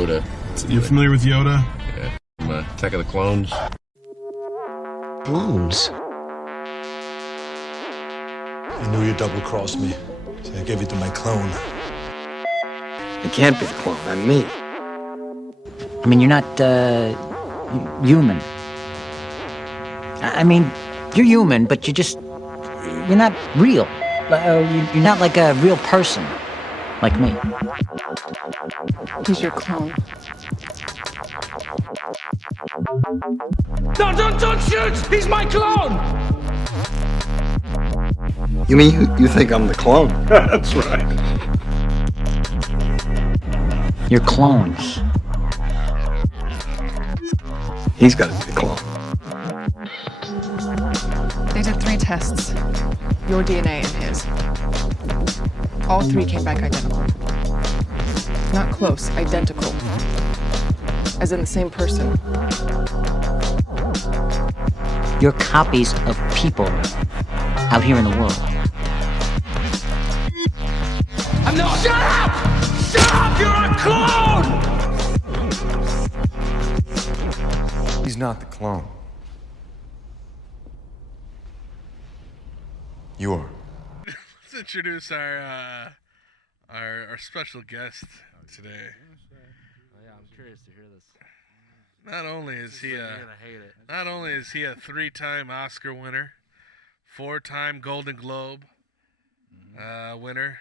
Yoda. You familiar with Yoda? Yeah. From Attack of the Clones. Clones. I knew you double-crossed me, so I gave you to my clone. It can't be the clone. I'm me. I mean, you're not, human. I mean, you're human, but you're not real. You're not like a real person, like me. He's your clone. No, don't shoot! He's my clone! You mean you think I'm the clone? That's right. You're clones. He's got to be the clone. They did 3 tests. Your DNA and his. All 3 came back identical. Not close, identical. As in the same person. You're copies of people out here in the world. I'm not. Shut up! Shut up! You're a clone! He's not the clone. You are. Let's introduce our special guest today. Oh, yeah, I'm curious to hear this. Not only is he You're gonna hate it. not only is he a 3-time Oscar winner, 4-time Golden Globe winner,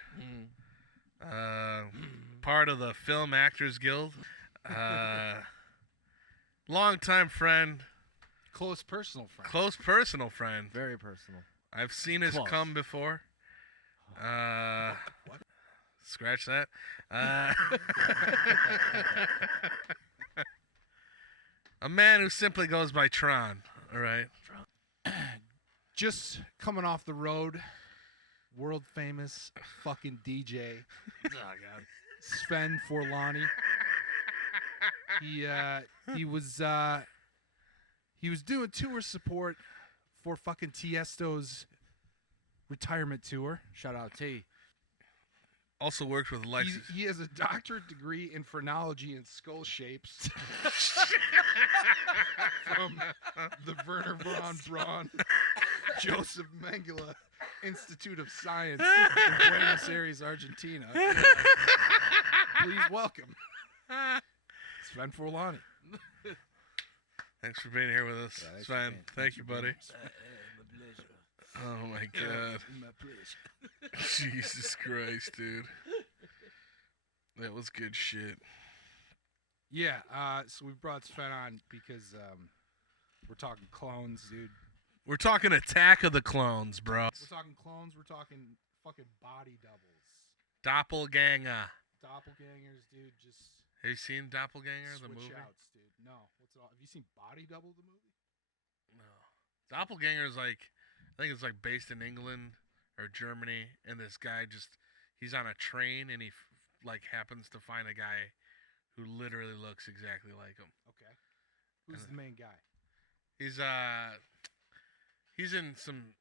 part of the Film Actors Guild, longtime friend, Close personal friend. close personal friend. Very personal. I've seen his Close. cum before. Scratch that. A man who simply goes by Tron. All right. Just coming off the road, world famous fucking DJ Oh, God. Sven Forlani. He was doing tour support for fucking Tiesto's retirement tour. Shout out T. Also worked with Lexus. He has a doctorate degree in phrenology and skull shapes from the Werner von Braun Joseph Mengele Institute of Science in Buenos Aires, Argentina. Please welcome Sven Forlani. Thanks for being here with us, Yeah, Sven. Thank you, buddy. Oh my God. My pleasure. Jesus Christ, dude. That was good shit. Yeah, so we brought Sven on because we're talking clones, dude. We're talking Attack of the Clones, bro. We're talking clones. We're talking fucking body doubles, Doppelganger. doppelgangers, dude. Just Have you seen Doppelganger, the switch movie? outs, dude. No, what's it all? Have you seen Body Double, the movie? No. Doppelganger is like, I think it's like based in England or Germany, and this guy he's on a train and he like happens to find a guy who literally looks exactly like him. Okay. Who's the main guy? He's in some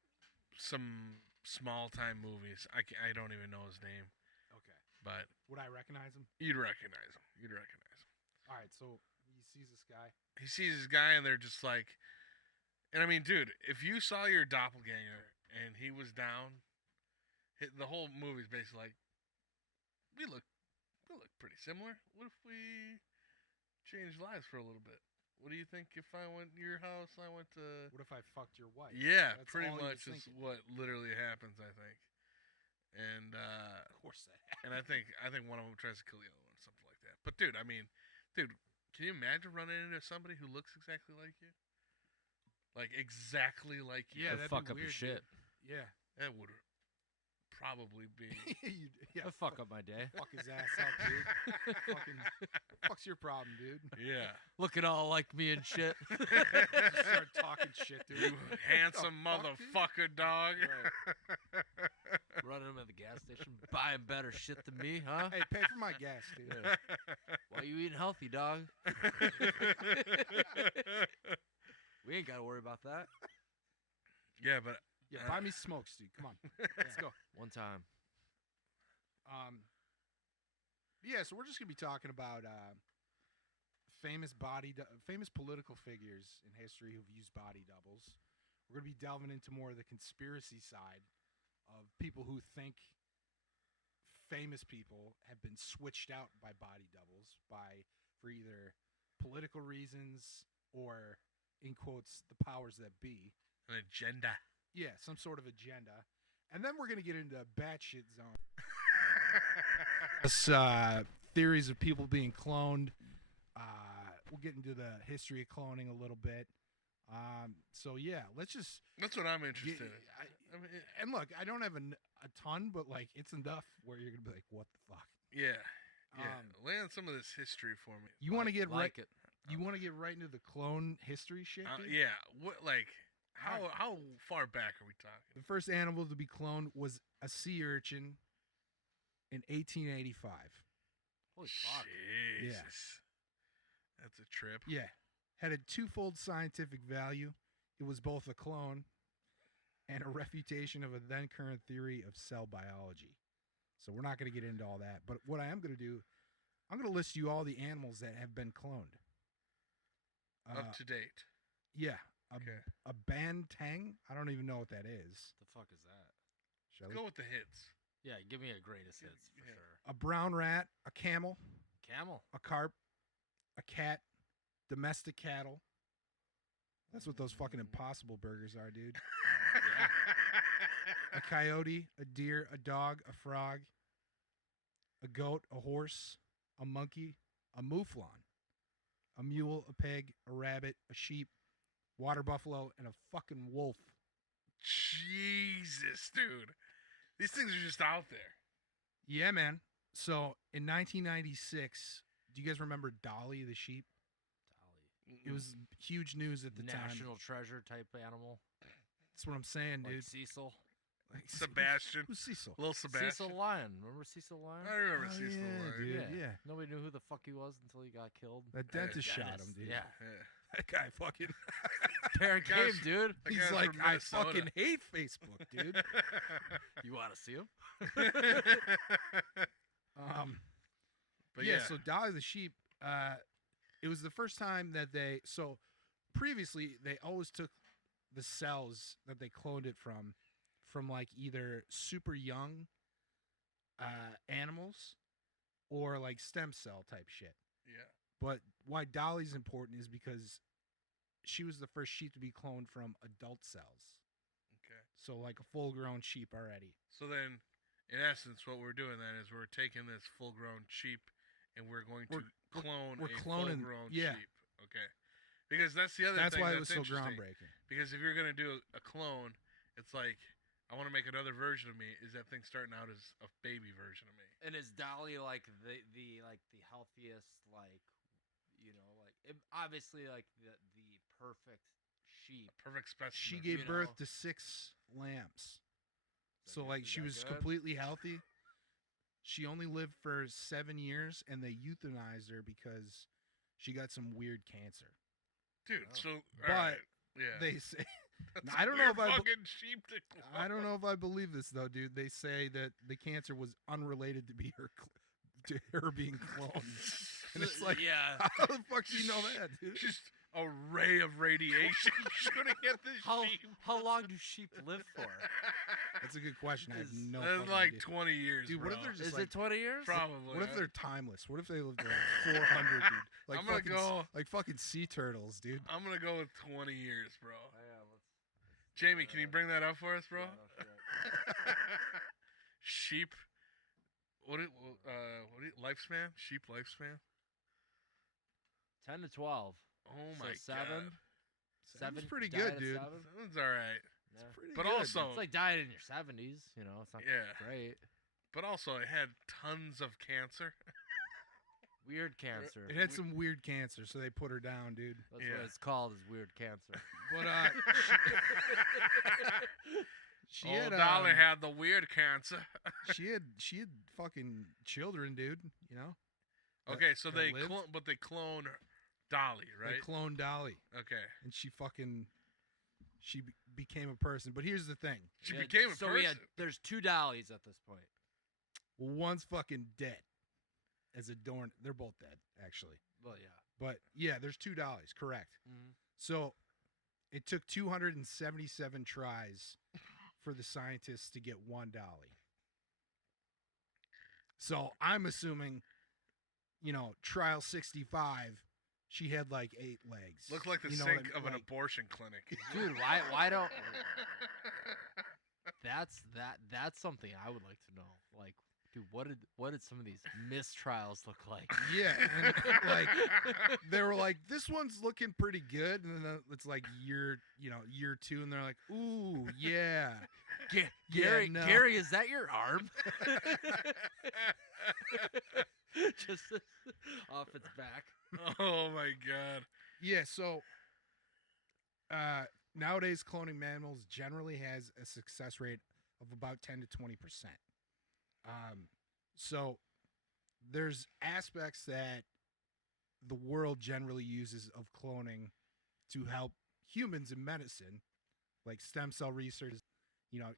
small time movies. I don't even know his name, Okay. but Would I recognize him? you'd recognize him. All right, so he sees this guy. He sees this guy and they're just like, and I mean, dude, if you saw your doppelganger and he was down, the whole movie's basically like, we look pretty similar. What if we changed lives for a little bit? What do you think if I went to your house and I went to... What if I fucked your wife? Yeah, That's pretty all he was much is thinking. what literally happens, I think. And Of course that and I think one of them tries to kill the other one, something like that. But dude, can you imagine running into somebody who looks exactly like you? Like exactly like you. Yeah, That'd that'd fuck be up your weird, shit. dude. Yeah. That would probably be. Yeah, That'd fuck up my day. fuck his ass up, dude. Fucking, fuck's your problem, dude? Yeah. Looking all like me and shit. Just start talking shit, dude. You handsome What the fuck, dude? motherfucker, dog. Running them at the gas station, buying better shit than me, huh? Hey, pay for my gas, dude. Yeah. Why you eating healthy, dog? We ain't gotta worry about that. Yeah, but Yeah, buy me smokes, dude. Come on, let's go. One time. Yeah, so we're just gonna be talking about famous famous political figures in history who've used body doubles. We're going to be delving into more of the conspiracy side of people who think famous people have been switched out by body doubles for either political reasons or, in quotes, the powers that be. An agenda. Yeah, some sort of agenda. And then we're going to get into batshit zone. Theories of people being cloned. We'll get into the history of cloning a little bit. So yeah, let's just. That's what I'm interested in. And look, I don't have a ton, but like it's enough where you're gonna be like, what the fuck? Yeah. Lay on some of this history for me. You want to get right? it. You want to get right into the clone history shit? Dude? Yeah. What like how far back are we talking? The first animal to be cloned was a sea urchin in 1885. Holy fuck. Jesus. Yeah. That's a trip. Yeah. Had a twofold scientific value. It was both a clone and a refutation of a then current theory of cell biology. So we're not going to get into all that. But what I am going to do, I'm going to list you all the animals that have been cloned. Up to date. Yeah. Okay. A banteng. I don't even know what that is. The fuck is that? Shall Go with the hits. Yeah, give me a greatest hits for Yeah. sure. A brown rat, a camel, Camel. a carp, a cat, domestic cattle. That's what those fucking Impossible Burgers are, dude. A coyote, a deer, a dog, a frog, a goat, a horse, a monkey, a mouflon, a mule, a pig, a rabbit, a sheep, water buffalo, and a fucking wolf. Jesus, dude. These things are just out there. Yeah, man. So in 1996, do you guys remember Dolly the sheep? Dolly. It was huge news at the National time. treasure type animal. That's what I'm saying, Like dude. Cecil. Like, Sebastian. Who's Cecil? Little Sebastian. Cecil Lion. Remember Cecil Lion? I remember Oh, Cecil yeah, Lion. dude. Yeah. Nobody knew who the fuck he was until he got killed. That dentist shot Dennis, him, dude. Yeah. Yeah. That guy fucking. Fair That guy's- game, dude. That He's guy's like, from I Minnesota." fucking hate Facebook, dude. You want to see him? But yeah, so Dolly the sheep, it was the first time that previously they always took the cells that they cloned it from like either super young animals or like stem cell type shit. yeah. But why Dolly's important is because she was the first sheep to be cloned from adult cells. Okay. So like a full-grown sheep already. So then, in essence, what we're doing then is we're taking this full-grown sheep and we're going to clone we're a cloning- full-grown yeah. sheep. Okay. Because that's the other That's thing why it that's was so interesting. groundbreaking. Because if you're going to do a clone, it's like, I want to make another version of me. Is that thing starting out as a baby version of me? And is Dolly like the healthiest, like, you know, like obviously like the perfect sheep? Perfect specimen. She gave you birth know. to 6 lambs. Is So that- like is she that was good? completely healthy. She only lived for 7 years, and they euthanized her because she got some weird cancer. Dude, Oh. so, But alright, yeah. They say, That's Now, a I don't know weird if I be- fucking sheep to clone. I don't know if I believe this though, dude. They say that the cancer was unrelated to to her being cloned, and it's like, yeah. how the fuck do you know that, dude? Just a ray of radiation shooting at this How sheep. how long do sheep live for? That's a good question. I have Is- no That's fucking like idea. 20 years, Dude, bro. what if they're just Is like, it 20 years? Probably. what if huh? they're timeless? What if they lived to like 400, dude? Like I'm gonna fucking, go- like fucking sea turtles, dude. I'm gonna go with 20 years, bro. Oh, yeah, let's Jamie, can you bring that up for us, bro? Yeah, no shit. Sheep. What lifespan? Sheep lifespan? 10 to 12. Oh So my 7. god. Seven's pretty died good, at dude. 7? Sounds alright. Yeah. Pretty But good. also, It's like dying in your 70s, you know, it's not Yeah. great. but also, it had tons of cancer. Weird cancer. it had some weird cancer, so they put her down, dude. That's Yeah. what it's called, is weird cancer. But she Old had Dolly had the weird cancer. she had fucking children, dude. You know. that- Okay, so that they lived. they clone Dolly, right? They cloned Dolly, Okay. and she became a person. But here's the thing: She We had- became a so person. there's 2 Dollies at this point. one's fucking dead as a dorn. They're both dead, actually. Well, yeah. But yeah, there's $2. Correct. Mhm. So it took 277 tries for the scientists to get $1. So I'm assuming, trial 65, she had like 8 legs. Looks like the You know what I sink mean? of an Like- abortion clinic. Dude, why don't? That's something I would like to know. Like, dude, what did some of these mistrials look like? Yeah, and like they were like, this one's looking pretty good, and then it's like year 2, and they're like, ooh, yeah. Gary, no. Gary, is that your arm? Just off its back. Oh my god. Yeah, so nowadays cloning mammals generally has a success rate of about 10 to 20%. So there's aspects that the world generally uses of cloning to help humans in medicine, like stem cell research.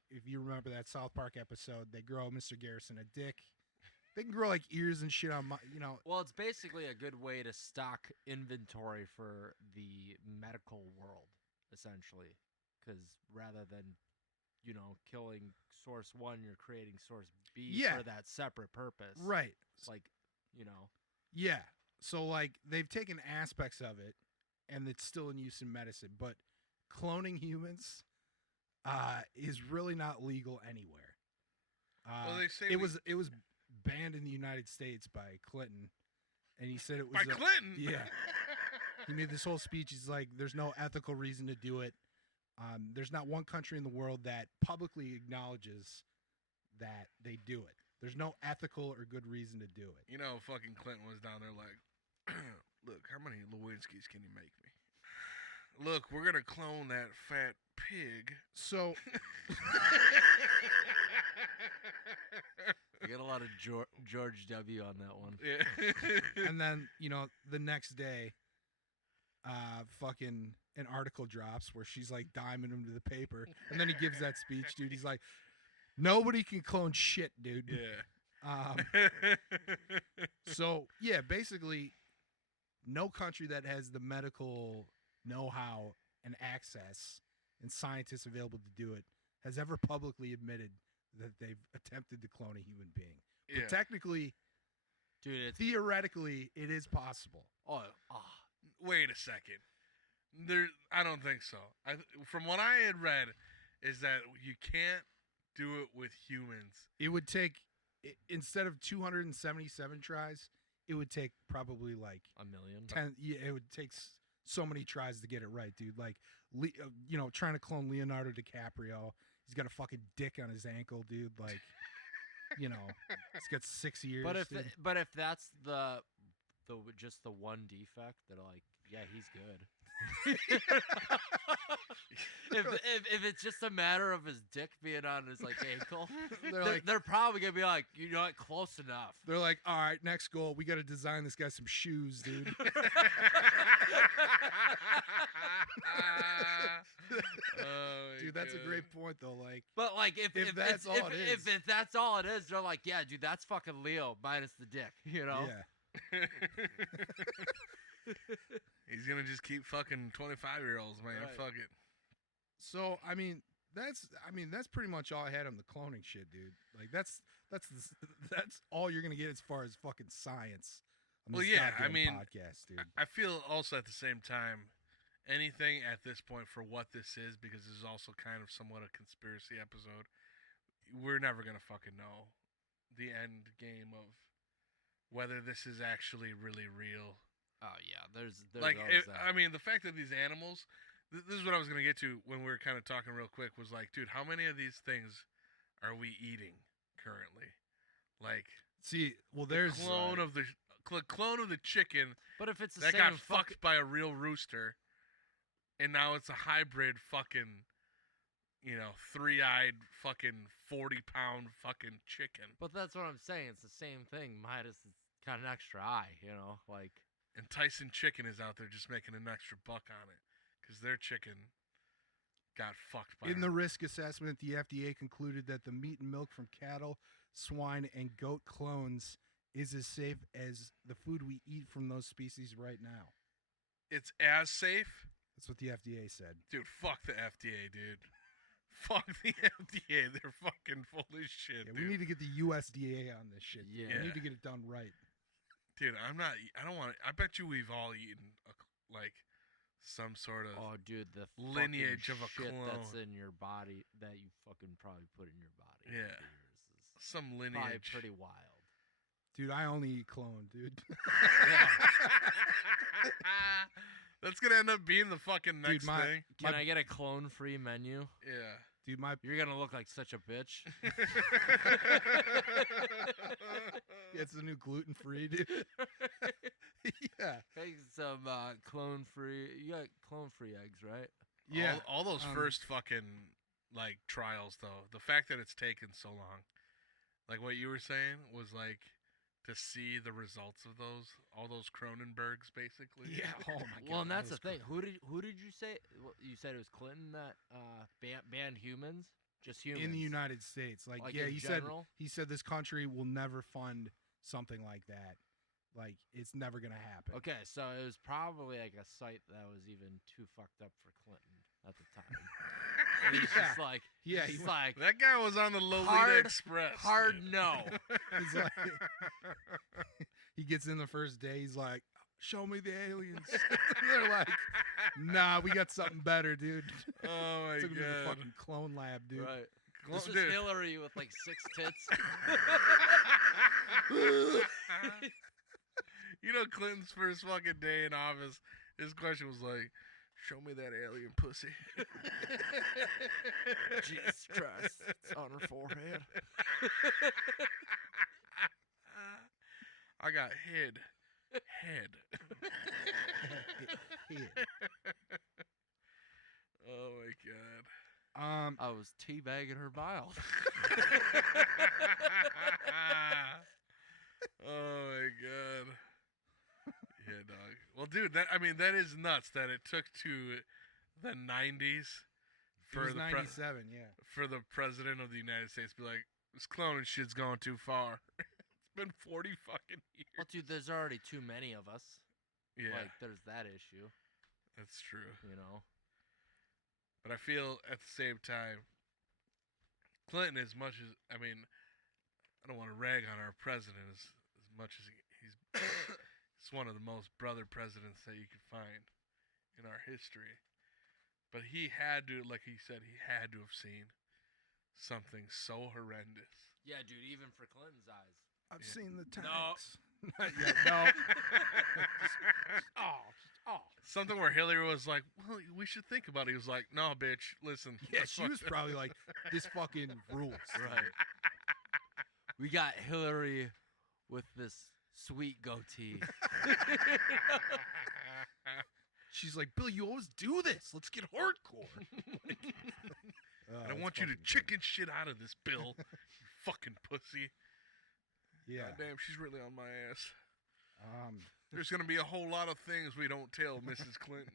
If you remember that South Park episode, they grow Mr. Garrison a dick. They can grow like ears and shit on my. Well, it's basically a good way to stock inventory for the medical world, essentially, because rather than killing source 1, you're creating source B Yeah. for that separate purpose. Right. Like, Yeah. So like they've taken aspects of it, and it's still in use in medicine, but cloning humans is really not legal anywhere. Well, they say it was banned in the United States by Clinton, and he said it was by Clinton. Yeah. He made this whole speech. He's like, "There's no ethical reason to do it. There's not one country in the world that publicly acknowledges that they do it. There's no ethical or good reason to do it." Fucking Clinton was down there like, look, how many Lewinsky's can you make me? Look, we're gonna clone that fat pig. So I got a lot of George W. on that one. Yeah. and then the next day, fucking an article drops where she's like diming him to the paper, and then he gives that speech, dude. He's like, nobody can clone shit, dude. Yeah. So yeah, basically, no country that has the medical know-how and access and scientists available to do it has ever publicly admitted that they've attempted to clone a human being. But Yeah. technically, Dude, theoretically, it is possible. Wait a second. I don't think so. From what I had read, is that you can't do it with humans. It would take, instead of 277 tries, it would take probably like a million. 10. Yeah, it would take so many tries to get it right, dude. Like, trying to clone Leonardo DiCaprio. He's got a fucking dick on his ankle, dude. Like, he's got 6 years. But if that's the just the one defect, they're like, yeah, he's good. if it's just a matter of his dick being on his ankle, they're probably gonna be like, close enough. They're like, all right, next goal, we got to design this guy some shoes, dude. Dude, that's a great point though. Like, but like if that's all it is, if that's all it is, they're like, yeah, dude, that's fucking Leo minus the dick, Yeah. He's gonna just keep fucking 25-year-olds, man. Right. Fuck it. So that's pretty much all I had on the cloning shit, dude. Like that's all you're gonna get as far as fucking science. On Well, this yeah, I goddamn mean, podcast, dude. I feel also at the same time, anything at this point for what this is, because this is also kind of somewhat a conspiracy episode. We're never gonna fucking know the end game of whether this is actually really real. Oh yeah, there's Like, always that. I mean, the fact that these animals. This is what I was gonna get to when we were kind of talking real quick. Was like, dude, how many of these things are we eating currently? Like, See, well, there's clone of the chicken But if it's the that same got fucked by a real rooster, and now it's a hybrid fucking, 3-eyed fucking 40-pound fucking chicken. But that's what I'm saying. It's the same thing. Minus it's got an extra eye. Like. And Tyson Chicken is out there just making an extra buck on it because their chicken got fucked by. In the risk assessment, the FDA concluded that the meat and milk from cattle, swine, and goat clones is as safe as the food we eat from those species right now. It's as safe, That's what the FDA said. dude. Fuck the FDA, dude. Fuck the FDA. They're fucking full of shit, Yeah, dude. we need to get the USDA on this shit. Yeah. We need to get it done right. Dude, I don't want to. I bet you we've all eaten like some sort of. Oh, dude, the lineage fucking of a shit that's clone. in your body that you fucking probably put in your body. over Yeah. the years is Some probably lineage. pretty wild. Dude, I only eat clone, dude. That's gonna end up being the fucking next my- thing. Can I get a clone-free menu? Yeah. Dude, my You're gonna look like such a bitch. it's the new gluten free, dude. Yeah. Take some clone-free. You got clone-free eggs, right? Yeah. All those um, first fucking like trials though, the fact that it's taken so long, like what you were saying was like to see the results of all those Cronenbergs basically. Yeah. Oh my god. Well, and that's the those thing. Who did you say? Well, you said it was Clinton that banned humans, just humans in the United States. Like Like yeah, in he general? said this country will never fund something like that. Like it's never gonna happen. Okay, so it was probably like a site that was even too fucked up for Clinton at the time. And he's Yeah. just like, Yeah, he's he like That guy was on the Lolita Hard- Express. hard dude. no. He's like, he gets in the first day. He's like, "Show me the aliens." They're like, "Nah, we got something better, dude." Oh my Took him to the god. fucking clone lab, dude. Right. Clo- This was dude. Hillary with like 6 tits. You know Clinton's first fucking day in office, his question was like, "Show me that alien pussy." Jesus Christ, it's on her forehead. I got head. Head. Oh my god. I was teabagging her mouth. Oh my god. Yeah, dog. Well, dude, that is nuts that it took to the 90s It was for the 97, yeah. for the president of the United States to be like, this cloning shit's going too far. It's been 40 fucking years. Well, dude, there's already too many of us. Yeah, Like, there's that issue, that's true. you know? But I feel at the same time, Clinton, as much as I don't want to rag on our president as much as he's he's one of the most brother presidents that you could find in our history. But he had to, like he said, he had to have seen something so horrendous. Yeah, dude, even for Clinton's eyes. I've Yeah. seen the No. tanks. Not yet, no. Something where Hillary was like, "Well, we should think about it." He was like, "No, bitch, listen." Yeah, let's she fuck was this." probably like, "This fucking rules." Right. We got Hillary with this sweet goatee. She's like, "Bill, you always do this. Let's get hardcore." I don't want you to chicken shit out of this, Bill. You fucking pussy. Yeah. God damn, she's really on my ass. Um. There's gonna be a whole lot of things we don't tell Mrs. Clinton.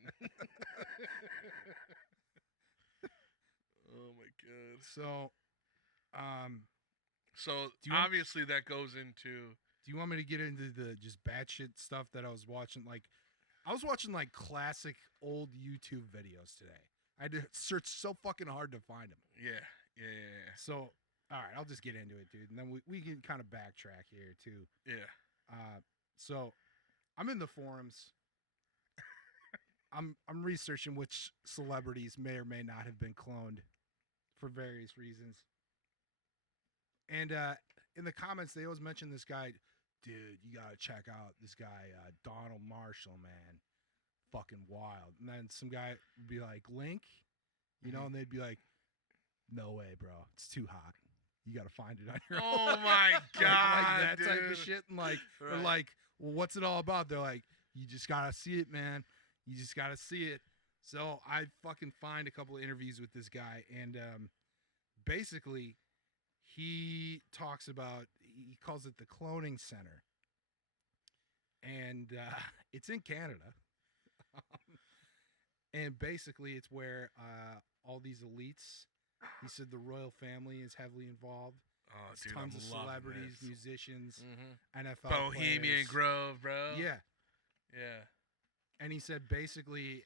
Oh my god. So, So Do you want- obviously that goes into do you want me to get into the just batshit stuff that I was watching? Like, I was watching like classic old YouTube videos today. I had to search so fucking hard to find them. yeah. So, all right, I'll just get into it, dude, and then we can kind of backtrack here too. So, I'm in the forums. I'm researching which celebrities may or may not have been cloned for various reasons. And in the comments, they always mention this guy, dude, you gotta check out this guy, Donald Marshall, man. Fucking wild. And then some guy would be like, Link, you know, and they'd be like, no way, bro. It's too hot. You gotta find it on your own. Oh my god, like that dude. type of shit. And like, they're Right. like, well, what's it all about? They're like, you just gotta see it, man. You just gotta see it. So I fucking find a couple of interviews with this guy, and basically, he talks about, he calls it the Cloning Center, and it's in Canada. And basically, it's where all these elites. He said the royal family is heavily involved. Oh, It's dude, tons I'm of loving celebrities, this. musicians, Mhm. NFL Bohemian players. Grove, bro. Yeah, Yeah. and he said basically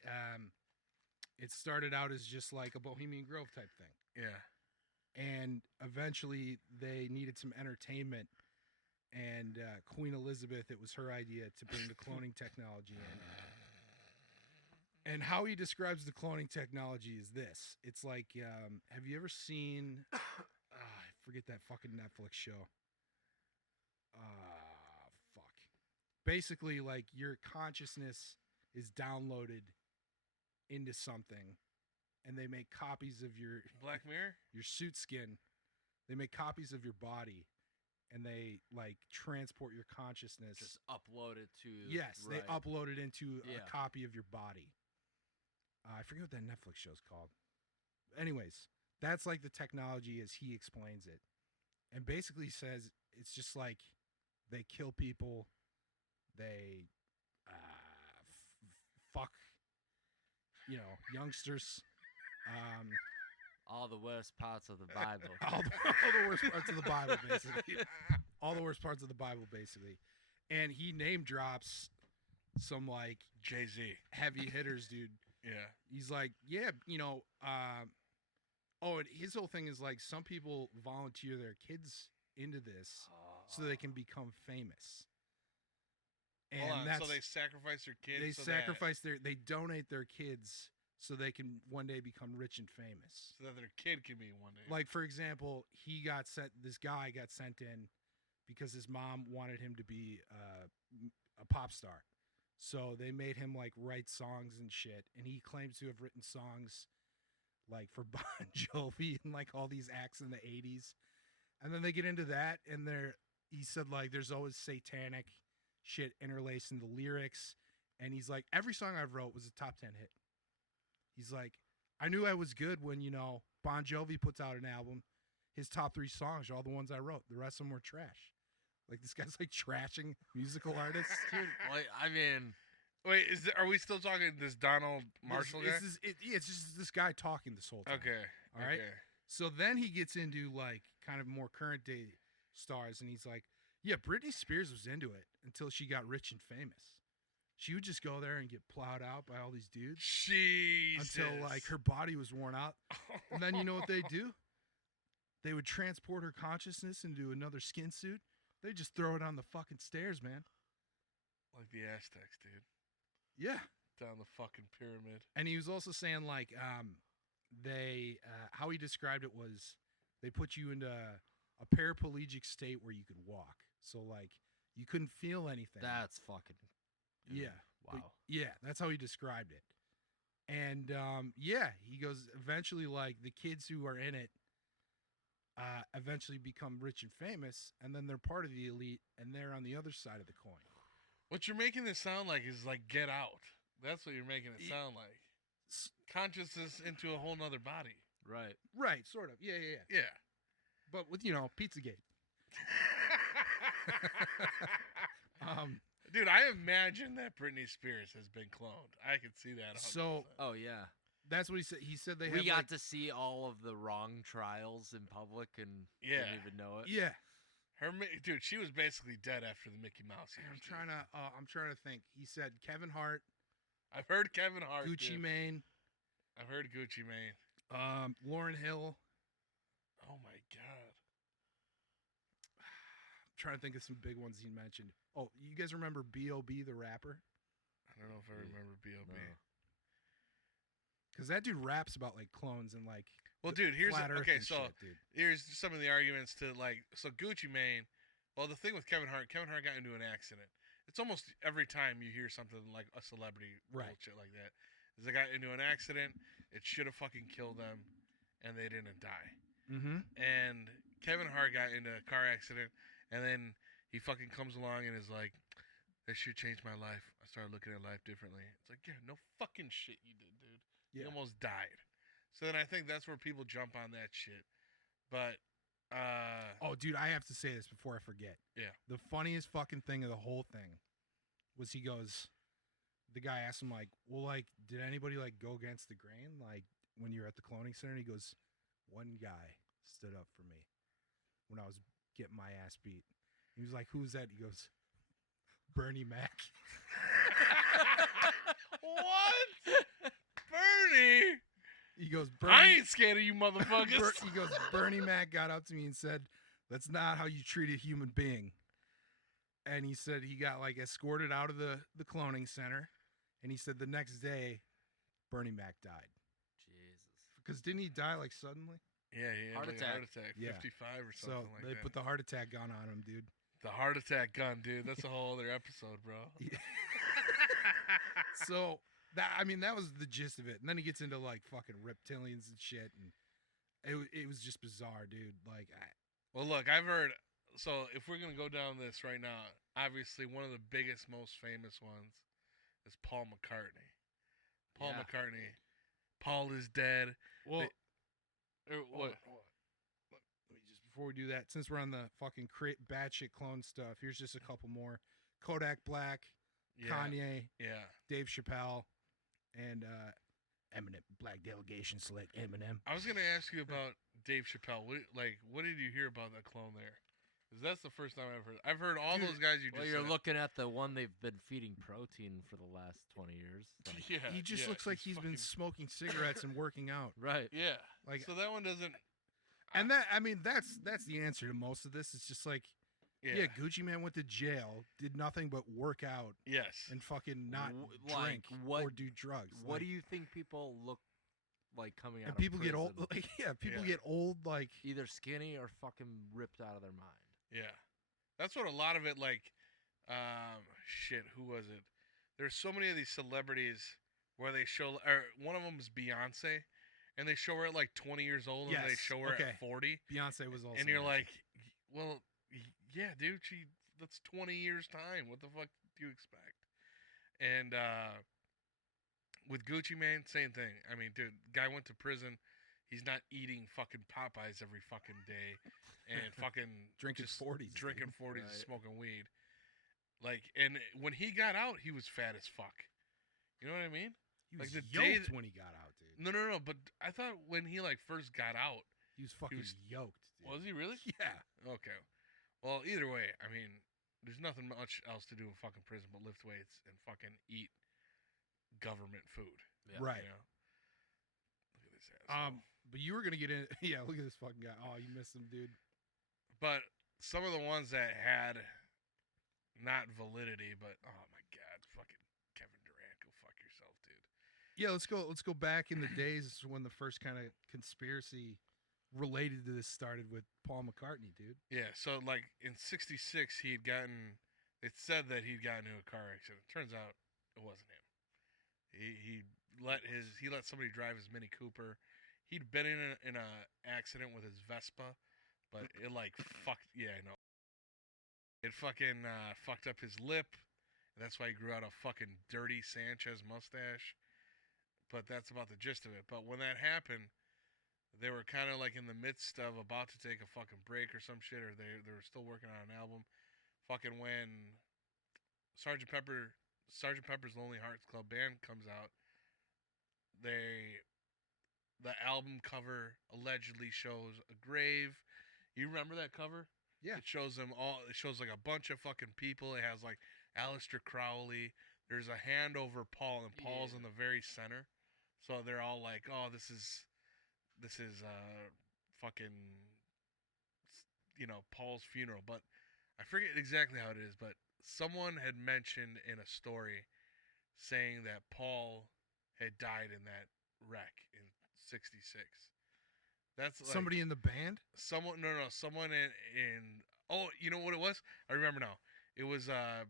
it started out as just like a Bohemian Grove type thing, Yeah. and eventually they needed some entertainment. And Queen Elizabeth, it was her idea to bring the cloning technology in. And how he describes the cloning technology is this: it's like, have you ever seen? I forget that fucking Netflix show. Fuck. Basically, like your consciousness is downloaded into something, and they make copies of Black Mirror? your suit skin. They make copies of your body, and they like transport your consciousness. Just upload it to. Yes, right. they upload it into Yeah. a copy of your body. I forget what that Netflix show's called. Anyways, that's like the technology as he explains it. And basically says it's just like they kill people, they fuck, youngsters. All the worst parts of the Bible. all the worst parts of the Bible, basically. All the worst parts of the Bible, basically. And he name drops some like Jay-Z. heavy hitters, dude. Yeah. He's like, yeah, and his whole thing is like some people volunteer their kids into this so they can become famous. And Hold on, that's so they sacrifice their kids. they so sacrifice they donate their kids so they can one day become rich and famous. so that their kid can be one day. Like for example, this guy got sent in because his mom wanted him to be a pop star. So they made him like write songs and shit, and he claims to have written songs like for Bon Jovi and like all these acts in the 80s. And then they get into that, and he said like there's always satanic shit interlaced in the lyrics, and he's like every song I've wrote was a top 10 hit. He's like, I knew I was good when Bon Jovi puts out an album. His top 3 songs are all the ones I wrote. The rest of them were trash. Like this guy's like trashing musical artists. Dude, like, I mean, Wait, are we still talking this Donald Marshall guy? It's just this guy talking this whole time. Okay. All right. Okay. So then he gets into like kind of more current day stars, and he's like, yeah, Britney Spears was into it until she got rich and famous. She would just go there and get plowed out by all these dudes Jesus. until like her body was worn out. And then you know what they do? They would transport her consciousness into another skin suit. They just throw it on the fucking stairs, man. Like the Aztecs, dude. Yeah. Down the fucking pyramid. And he was also saying like how he described it was they put you into a paraplegic state where you could walk. So like you couldn't feel anything. that's fucking. Yeah. Wow. But yeah, that's how he described it. And he goes eventually like the kids who are in it eventually become rich and famous, and then they're part of the elite, and they're on the other side of the coin. What you're making this sound like is like Get Out. That's what you're making it sound like. Consciousness into a whole nother body. Right. Right, sort of. Yeah. Yeah. But with Pizzagate. Dude, I imagine that Britney Spears has been cloned. I could see that. 100%. So Oh yeah. that's what he said. He said they We have got like, to see all of the wrong trials in public and Yeah. didn't even know it. yeah. Dude, she was basically dead after the Mickey Mouse years. I'm trying to think. He said Kevin Hart, I've heard Kevin Hart. Gucci dude. Mane, I've heard Gucci Mane. Lauryn Hill. Oh my god. I'm trying to think of some big ones he mentioned. Oh, you guys remember B.O.B. the rapper? I don't know if I remember B.O.B. No. Because that dude raps about like clones and like. Well, the dude, here's flat Earth okay. and So shit, dude. here's some of the arguments to like. So Gucci Mane. Well, the thing with Kevin Hart got into an accident. It's almost every time you hear something like a celebrity Right. bullshit like that. Is they got into an accident. It should have fucking killed them, and they didn't die. Mm-hmm. And Kevin Hart got into a car accident, and then he fucking comes along and is like, "That shit changed my life. I started looking at life differently." It's like, yeah, no fucking shit you did, dude. Yeah. You almost died. So then I think that's where people jump on that shit. But, Oh, dude, I have to say this before I forget. Yeah. The funniest fucking thing of the whole thing was the guy asked him like, well, like, did anybody like go against the grain like when you were at the cloning center? And he goes, one guy stood up for me. when I was getting my ass beat. He was like, "Who's that?" He goes, "Bernie Mac." What? Bernie? He goes, I "Bernie." ain't scared of you motherfuckers. He goes, "Bernie Mac got up to me and said, that's not how you treat a human being." And he said he got like escorted out of the cloning center. And he said the next day, Bernie Mac died. Jesus. Because didn't he die like suddenly? Yeah, he had Heart like a attack. heart attack, Yeah. 55 or So something like they that. put the heart attack gun on him, dude. The heart attack gun, dude. That's a whole other episode, bro. Yeah. So that was the gist of it. And then he gets into like fucking reptilians and shit, and it was just bizarre, dude. Like, Well, look, I've heard. So if we're gonna go down this right now, obviously one of the biggest, most famous ones is Paul McCartney. Paul Yeah. McCartney. Paul is dead. well, What? Let me just before we do that, since we're on the fucking batshit clone stuff, here's just a couple more: Kodak Black, Yeah. Kanye, Yeah. Dave Chappelle, and Eminem. Black delegation select Eminem. I was gonna ask you about Dave Chappelle. What did you hear about that clone there? Because that's the first time I've heard. I've heard all Dude, those guys you Well, just you're said. looking at the one they've been feeding protein for the last 20 years. Like, Yeah, He just looks like he's been smoking cigarettes and working out. right. Yeah. Like, So that one doesn't. and that's the answer to most of this. It's just like, yeah, Gucci Man went to jail, did nothing but work out Yes. and fucking not Like, drink what- or do drugs. What Like, do you think people look like coming out and of people get old. prison? Like, yeah, people Yeah. get old. Like, Either skinny or fucking ripped out of their mind. Yeah. That's what a lot of it like. Shit. Who was it? There's so many of these celebrities where they show, or one of them is Beyonce, and they show her at like 20 years old, and they Yes, show her okay. at 40, Beyonce was also. and you're like, mentioned. well, yeah, dude, that's 20 years time. What the fuck do you expect? And with Gucci Man, same thing. I mean, dude, guy went to prison. He's not eating fucking Popeyes every fucking day, and fucking Drinking just 40s, drinking dude. 40s, and Right. smoking weed. Like, and when he got out, he was fat as fuck. You know what I mean? He like was the day yoked that- when he got out, dude. No. But I thought when he like first got out, He was fucking was- yoked. Dude. was he really? Yeah. Okay. Well, either way, I mean, there's nothing much else to do in fucking prison but lift weights and fucking eat government food. Yeah. Right. You know? Look at this asshole. But you were gonna get in. Yeah, look at this fucking guy. Oh, you missed him, dude. But some of the ones that had not validity, but oh my god, fucking Kevin Durant, go fuck yourself, dude. Yeah, let's go back in the days when the first kind of conspiracy related to this started with Paul McCartney, dude. Yeah, so like in '66, he'd gotten. It said that he'd gotten into a car accident. Turns out it wasn't him. He let somebody drive his Mini Cooper. He'd been in a accident with his Vespa, but it like fucked. Yeah, I know. It fucking fucked up his lip, and that's why he grew out a fucking dirty Sanchez mustache. But that's about the gist of it. But when that happened, they were kind of like in the midst of about to take a fucking break or some shit, or they were still working on an album. Fucking when Sgt. Pepper's Lonely Hearts Club Band comes out, the album cover allegedly shows a grave. You remember that cover? Yeah. It shows them all. It shows like a bunch of fucking people. It has like Aleister Crowley. There's a hand over Paul, and Paul's in the very center. So they're all like, "Oh, this is fucking, Paul's funeral." But I forget exactly how it is. But someone had mentioned in a story saying that Paul had died in that wreck in '66. That's like, Somebody in the band. someone. No, someone in. Oh, you know what it was? I remember now. It was a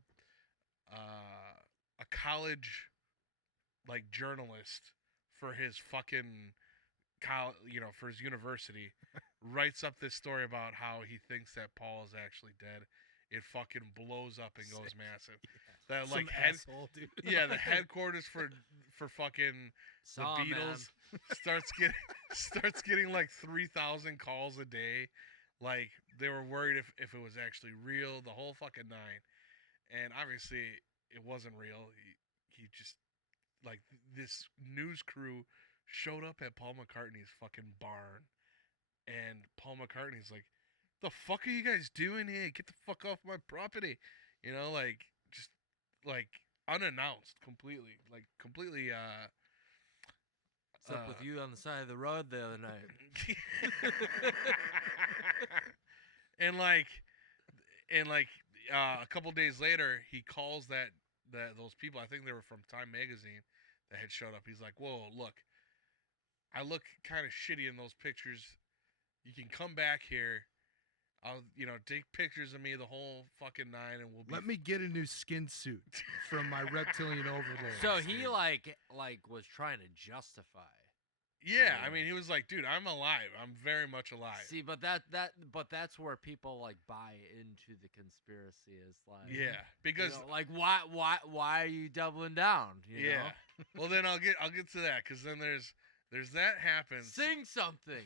college like journalist for his fucking for his university writes up this story about how he thinks that Paul is actually dead. It fucking blows up and goes massive. That Some like asshole, dude. yeah, the headquarters for fucking the Saw, Beatles man. starts getting like 3,000 calls a day. Like they were worried if it was actually real, the whole fucking nine. And obviously it wasn't real. He just like this news crew showed up at Paul McCartney's fucking barn, and Paul McCartney's like, the fuck are you guys doing here? Get the fuck off my property. You know, like just like unannounced completely. Like completely What's up with you on the side of the road the other night? and like a couple days later he calls that those people, I think they were from Time magazine, that had showed up. He's like, whoa, look, I look kind of shitty in those pictures. You can come back here. I'll, take pictures of me the whole fucking nine, and we'll be. Let me get a new skin suit from my reptilian overlord. So he like was trying to justify. Yeah, I mean, he was like, dude, I'm alive. I'm very much alive. See, but that's where people like buy into the conspiracy. Is like, yeah, because like why are you doubling down? You know? Well, then I'll get to that, because then there's that happens. Sing something.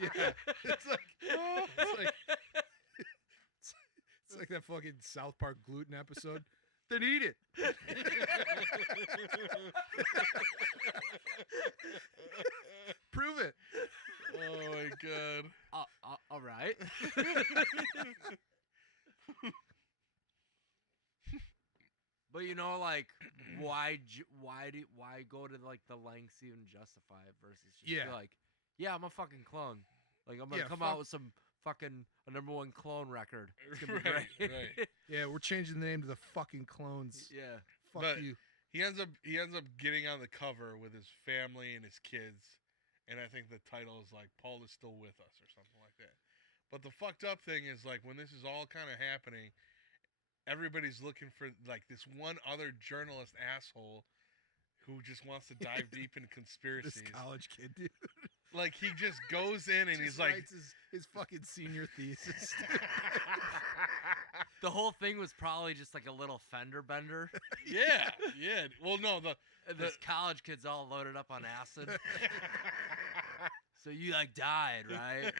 Yeah, it's like that fucking South Park gluten episode. Then eat it. Prove it. Oh my god. All right. But like, why go to like the lengths to even justify it versus just be like, yeah, I'm a fucking clone. Like I'm gonna come out with some fucking a #1 clone record. It's gonna be great. Right. Yeah, we're changing the name to the fucking clones. Yeah. Fuck you. He ends up getting on the cover with his family and his kids, and I think the title is like Paul is still with us or something like that. But the fucked up thing is, like, when this is all kind of happening, everybody's looking for like this one other journalist asshole who just wants to dive deep into conspiracies. This college kid, dude. Like, he just goes in and he's like, writes his fucking senior thesis. The whole thing was probably just like a little fender bender. yeah. Well, no, This college kid's all loaded up on acid. So you like died, right?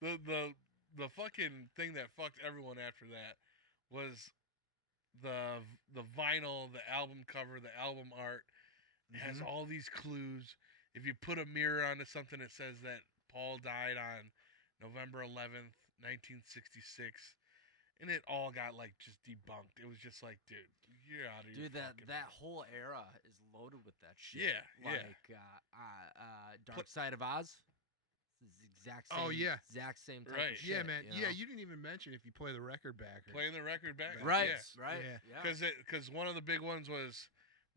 the fucking thing that fucked everyone after that was the vinyl, the album cover, the album art. It has all these clues. If you put a mirror onto something, it says that Paul died on November 11th, 1966. And it all got, like, just debunked. It was just like, dude, you're out of your fucking that mind. whole era is loaded with that shit. Yeah, like, Dark Side of Oz. It's the exact same. Oh, yeah. Exact same type Right. of shit. Yeah, man. You know? Yeah, you didn't even mention if you play the record back. Playing the record back. Right. Yeah. Right. Yeah. Yeah. Because one of the big ones was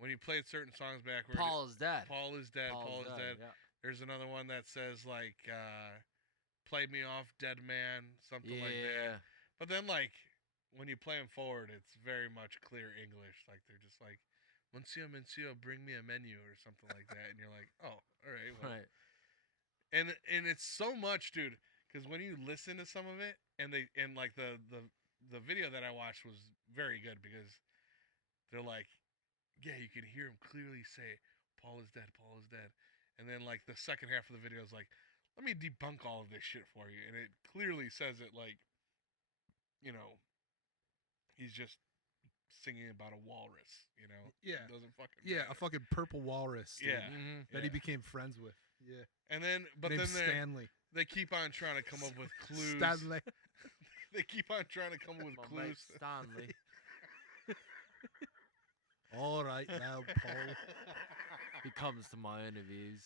when you played certain songs back. Where Paul is dead. Paul is dead. Paul is dead. Yeah. There's another one that says, like, play me off, dead man, something like that. But then, like, when you play them forward, it's very much clear English. Like, they're just like, Monsieur, bring me a menu or something like that. And you're like, oh, all right. Well. Right. And it's so much, dude, because when you listen to some of it, and like the video that I watched was very good, because they're like, yeah, you can hear him clearly say, Paul is dead, Paul is dead. And then, like, the second half of the video is like, let me debunk all of this shit for you. And it clearly says it like, he's just singing about a walrus, Yeah. It doesn't fucking Yeah, matter. a fucking purple walrus. Dude, Yeah. that he became friends with. Yeah. And then, but Named then Stanley. they keep on trying to come up with clues. Stanley. They keep on trying to come up with My mate clues. Stanley. All right now, Paul. He comes to my interviews.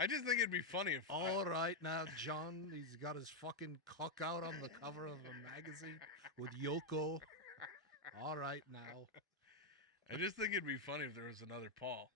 I just think it'd be funny if All right now, John. He's got his fucking cock out on the cover of a magazine with Yoko. All right now. I just think it'd be funny if there was another Paul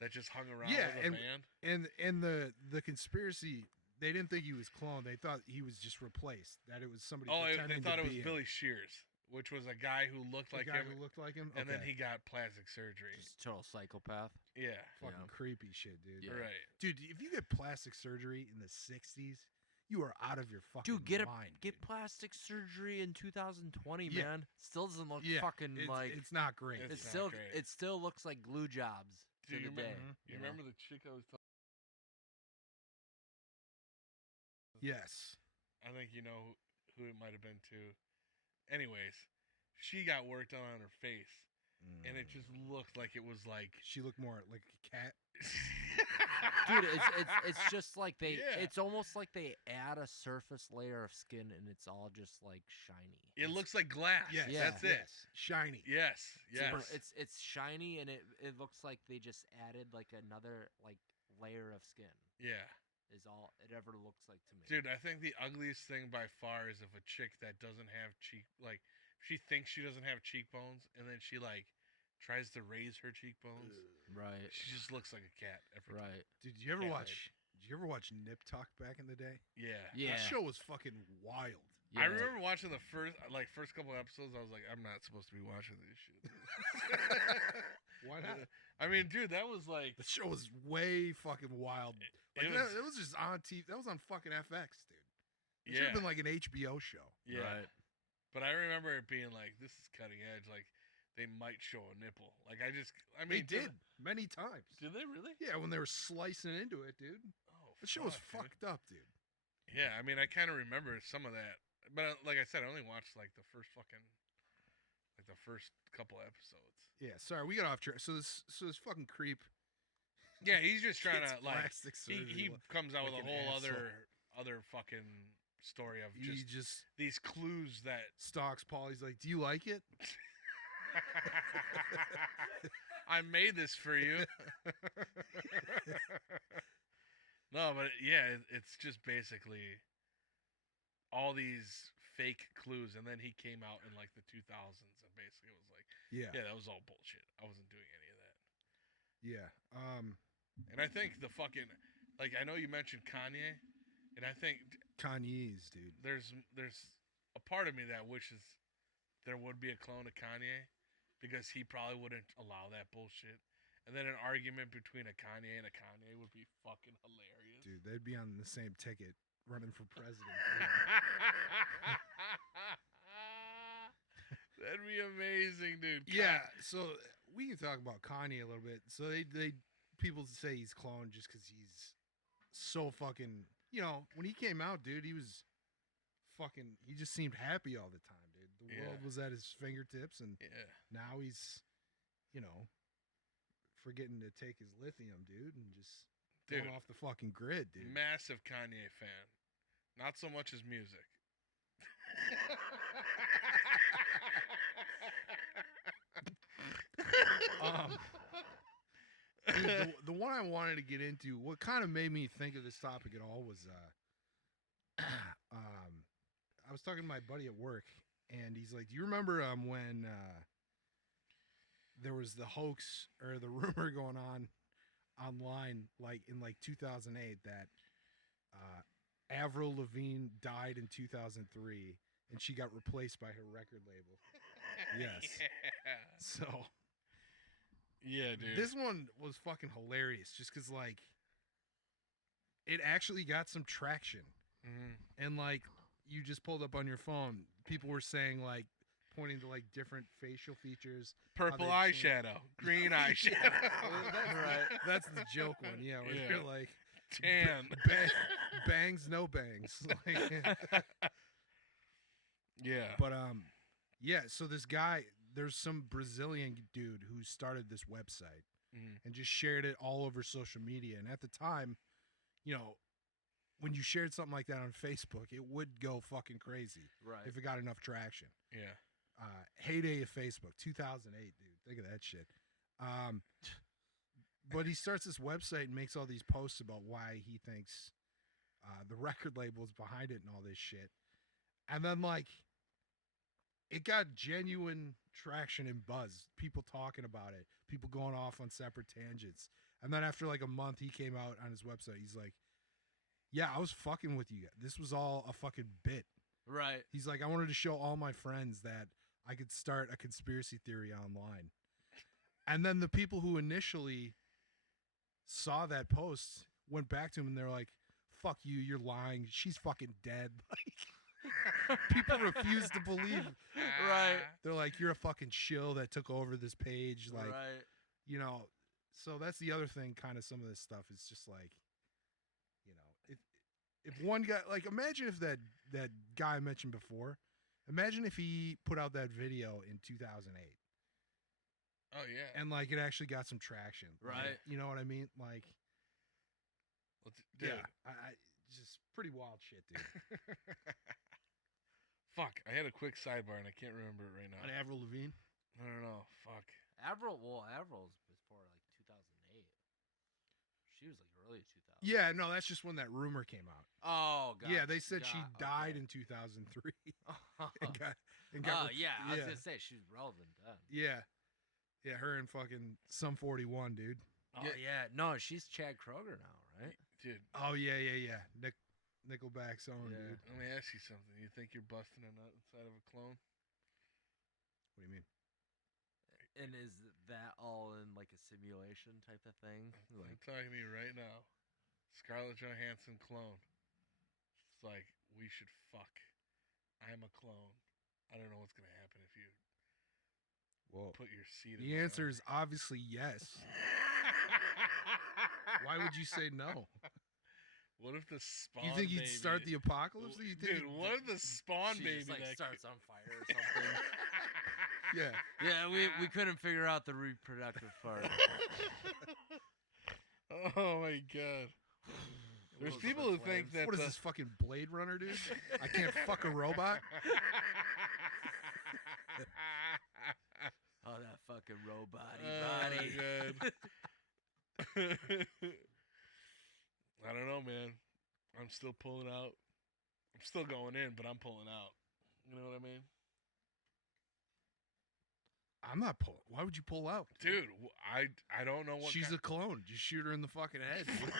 that just hung around Yeah, with a band. and the conspiracy. They didn't think he was cloned. They thought he was just replaced. That it was somebody. They pretending thought to it was be him. Billy Shears, which was a guy who looked The like guy him, who looked like him. and then Okay. he got plastic surgery. Just total psychopath. Yeah, fucking Yeah. creepy shit, dude. Yeah. right. Dude, if you get plastic surgery in the '60s, you are out of your fucking Dude, get mind. get plastic surgery in 2020, Yeah. man. Still doesn't look yeah, fucking it's, like it's not great. It's it not still great. it still looks like glue jobs Do to you the day. remember? You know? remember the chick I was talking? Yes. I think you know who it might have been too. Anyways, she got work done on her face, and it just looked like it was like She looked more like a cat. Dude, it's just like they. Yeah. It's almost like they add a surface layer of skin, and it's all just like shiny. It looks like glass. Yes, That's it. yes. Shiny. Yes, yes. It's shiny, and it looks like they just added like another like layer of skin. Yeah. Is all it ever looks like to me. Dude, I think the ugliest thing by far is if a chick that doesn't have she thinks she doesn't have cheekbones, and then she like tries to raise her cheekbones. Right. She just looks like a cat every time. Right. Dude, did you ever Cat watch Nip Tuck back in the day? Yeah. Yeah. That show was fucking wild. I Yeah. remember watching the first couple episodes. I was like, I'm not supposed to be watching this shit. Why not? I mean, dude, that was like The show was way fucking wild. Like, it it was just on TV. That was on fucking FX, dude. It should yeah, have been like an HBO show. yeah. Right. But I remember it being like, this is cutting edge. Like, they might show a nipple. Like, I mean, They did many times. Did they really? Yeah, when they were slicing into it, dude. Oh, The show was fuck, dude. fucked up, dude. Yeah, I mean, I kind of remember some of that, but like I said, I only watched like the first couple episodes. Yeah, sorry, we got off track. So this fucking creep. Yeah, he's just trying gets to like plastic surgery he comes out like with a an whole asshole. other fucking story of He just just these clues that stalks Paul. He's like, "Do you like it?" I made this for you. No, but yeah, it's just basically all these fake clues, and then he came out in like the 2000s and basically was like, Yeah, yeah, that was all bullshit. I wasn't doing any of that. yeah. And I think the fucking like I know you mentioned Kanye, and I think Kanye's, dude. there's a part of me that wishes there would be a clone of Kanye because he probably wouldn't allow that bullshit. And then an argument between a Kanye and a Kanye would be fucking hilarious. Dude, they'd be on the same ticket running for president. That'd be amazing, dude. Yeah, so we can talk about Kanye a little bit. So they people say he's cloned just because he's so fucking. You know, when he came out, dude, he was fucking. He just seemed happy all the time, dude. The world was at his fingertips, and Yeah. now he's, you know, forgetting to take his lithium, dude, and just going Dude. off the fucking grid, dude. Massive Kanye fan. Not so much his music. Dude, the one I wanted to get into, what kind of made me think of this topic at all was, I was talking to my buddy at work, and he's like, "Do you remember when there was the hoax or the rumor going on online, like in like 2008, that Avril Lavigne died in 2003, and she got replaced by her record label?" Yes. Yeah. So Yeah, dude. this one was fucking hilarious, just because like it actually got some traction, and like you just pulled up on your phone, people were saying like pointing to like different facial features, Purple how they've changed. eyeshadow, green eyeshadow. That's the joke one, yeah. Where Yeah. they're like Tan. bangs, no bangs. Like, Yeah. but yeah. So this guy, there's some Brazilian dude who started this website and just shared it all over social media. And at the time, you know, when you shared something like that on Facebook, it would go fucking crazy Right. if it got enough traction. Yeah. Heyday of Facebook, 2008, dude. Think of that shit. But he starts this website and makes all these posts about why he thinks the record label is behind it and all this shit. And then, like, it got genuine traction and buzz. People talking about it. People going off on separate tangents. And then after, like, a month, he came out on his website. He's like, "Yeah, I was fucking with you guys. This was all a fucking bit." Right. He's like, "I wanted to show all my friends that I could start a conspiracy theory online." And then the people who initially saw that post went back to him and they're like, "Fuck you, you're lying. She's fucking dead." Like, people refuse to believe. Right. They're like, "You're a fucking shill that took over this page." Like, Right. you know, so that's the other thing, kind of some of this stuff is just like, you know, if one guy, like, imagine if that guy I mentioned before, imagine if he put out that video in 2008 Oh yeah. and like it actually got some traction. Like, Right. you know what I mean? Like, Dude. Yeah, I just pretty wild shit, dude. Fuck, I had a quick sidebar and I can't remember it right now. On Avril Lavigne. I don't know. Fuck. Avril's before like 2008. She was like early 2000. Yeah, no, that's just when that rumor came out. Oh, God. Yeah, they said she died in 2003. and got yeah, I was gonna say she's relevant then. Yeah, her and fucking Sum 41, dude. Oh yeah, no, she's Chad Kroger now, right? Dude. Oh yeah. Nickelback's own, dude. Let me ask you something. You think you're busting a nut inside of a clone? What do you mean? And is that all in like a simulation type of thing? I'm talking to you right now. Scarlett Johansson clone. It's like, we should fuck. I'm a clone. I don't know what's gonna happen if you put your seed in The answer is obviously yes. Why would you say no? What if the spawn You think he'd baby- start the apocalypse? Or you think Dude, what if the spawn she baby just, like, that starts on fire or something? Yeah. Yeah, we couldn't figure out the reproductive part. Oh my god. There's people who think that What is this fucking Blade Runner, dude? I can't fuck a robot. Oh, that fucking robot Oh body. my god. I don't know, man. I'm still pulling out. I'm still going in, but I'm pulling out. You know what I mean? I'm not pulling. Why would you pull out, Dude, I don't know what She's a clone. Just shoot her in the fucking head. Dude.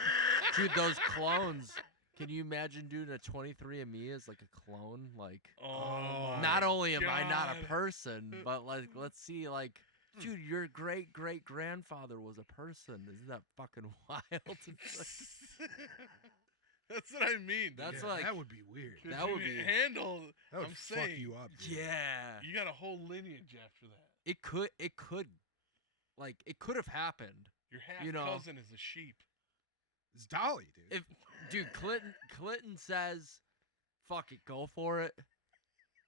Dude, those clones. Can you imagine doing a 23andMe as like a clone? Like, Oh, not only am I not God. a person, but like, let's see, like, dude, your great great grandfather was a person. Isn't that fucking wild? That's what I mean. That's Yeah, like that would be weird. Could that you would be handle. That would I'm fuck saying, you up. Dude. yeah. You got a whole lineage after that. It could have happened. Your half You know. cousin is a sheep. It's Dolly, dude. Dude, Clinton says, "Fuck it, go for it."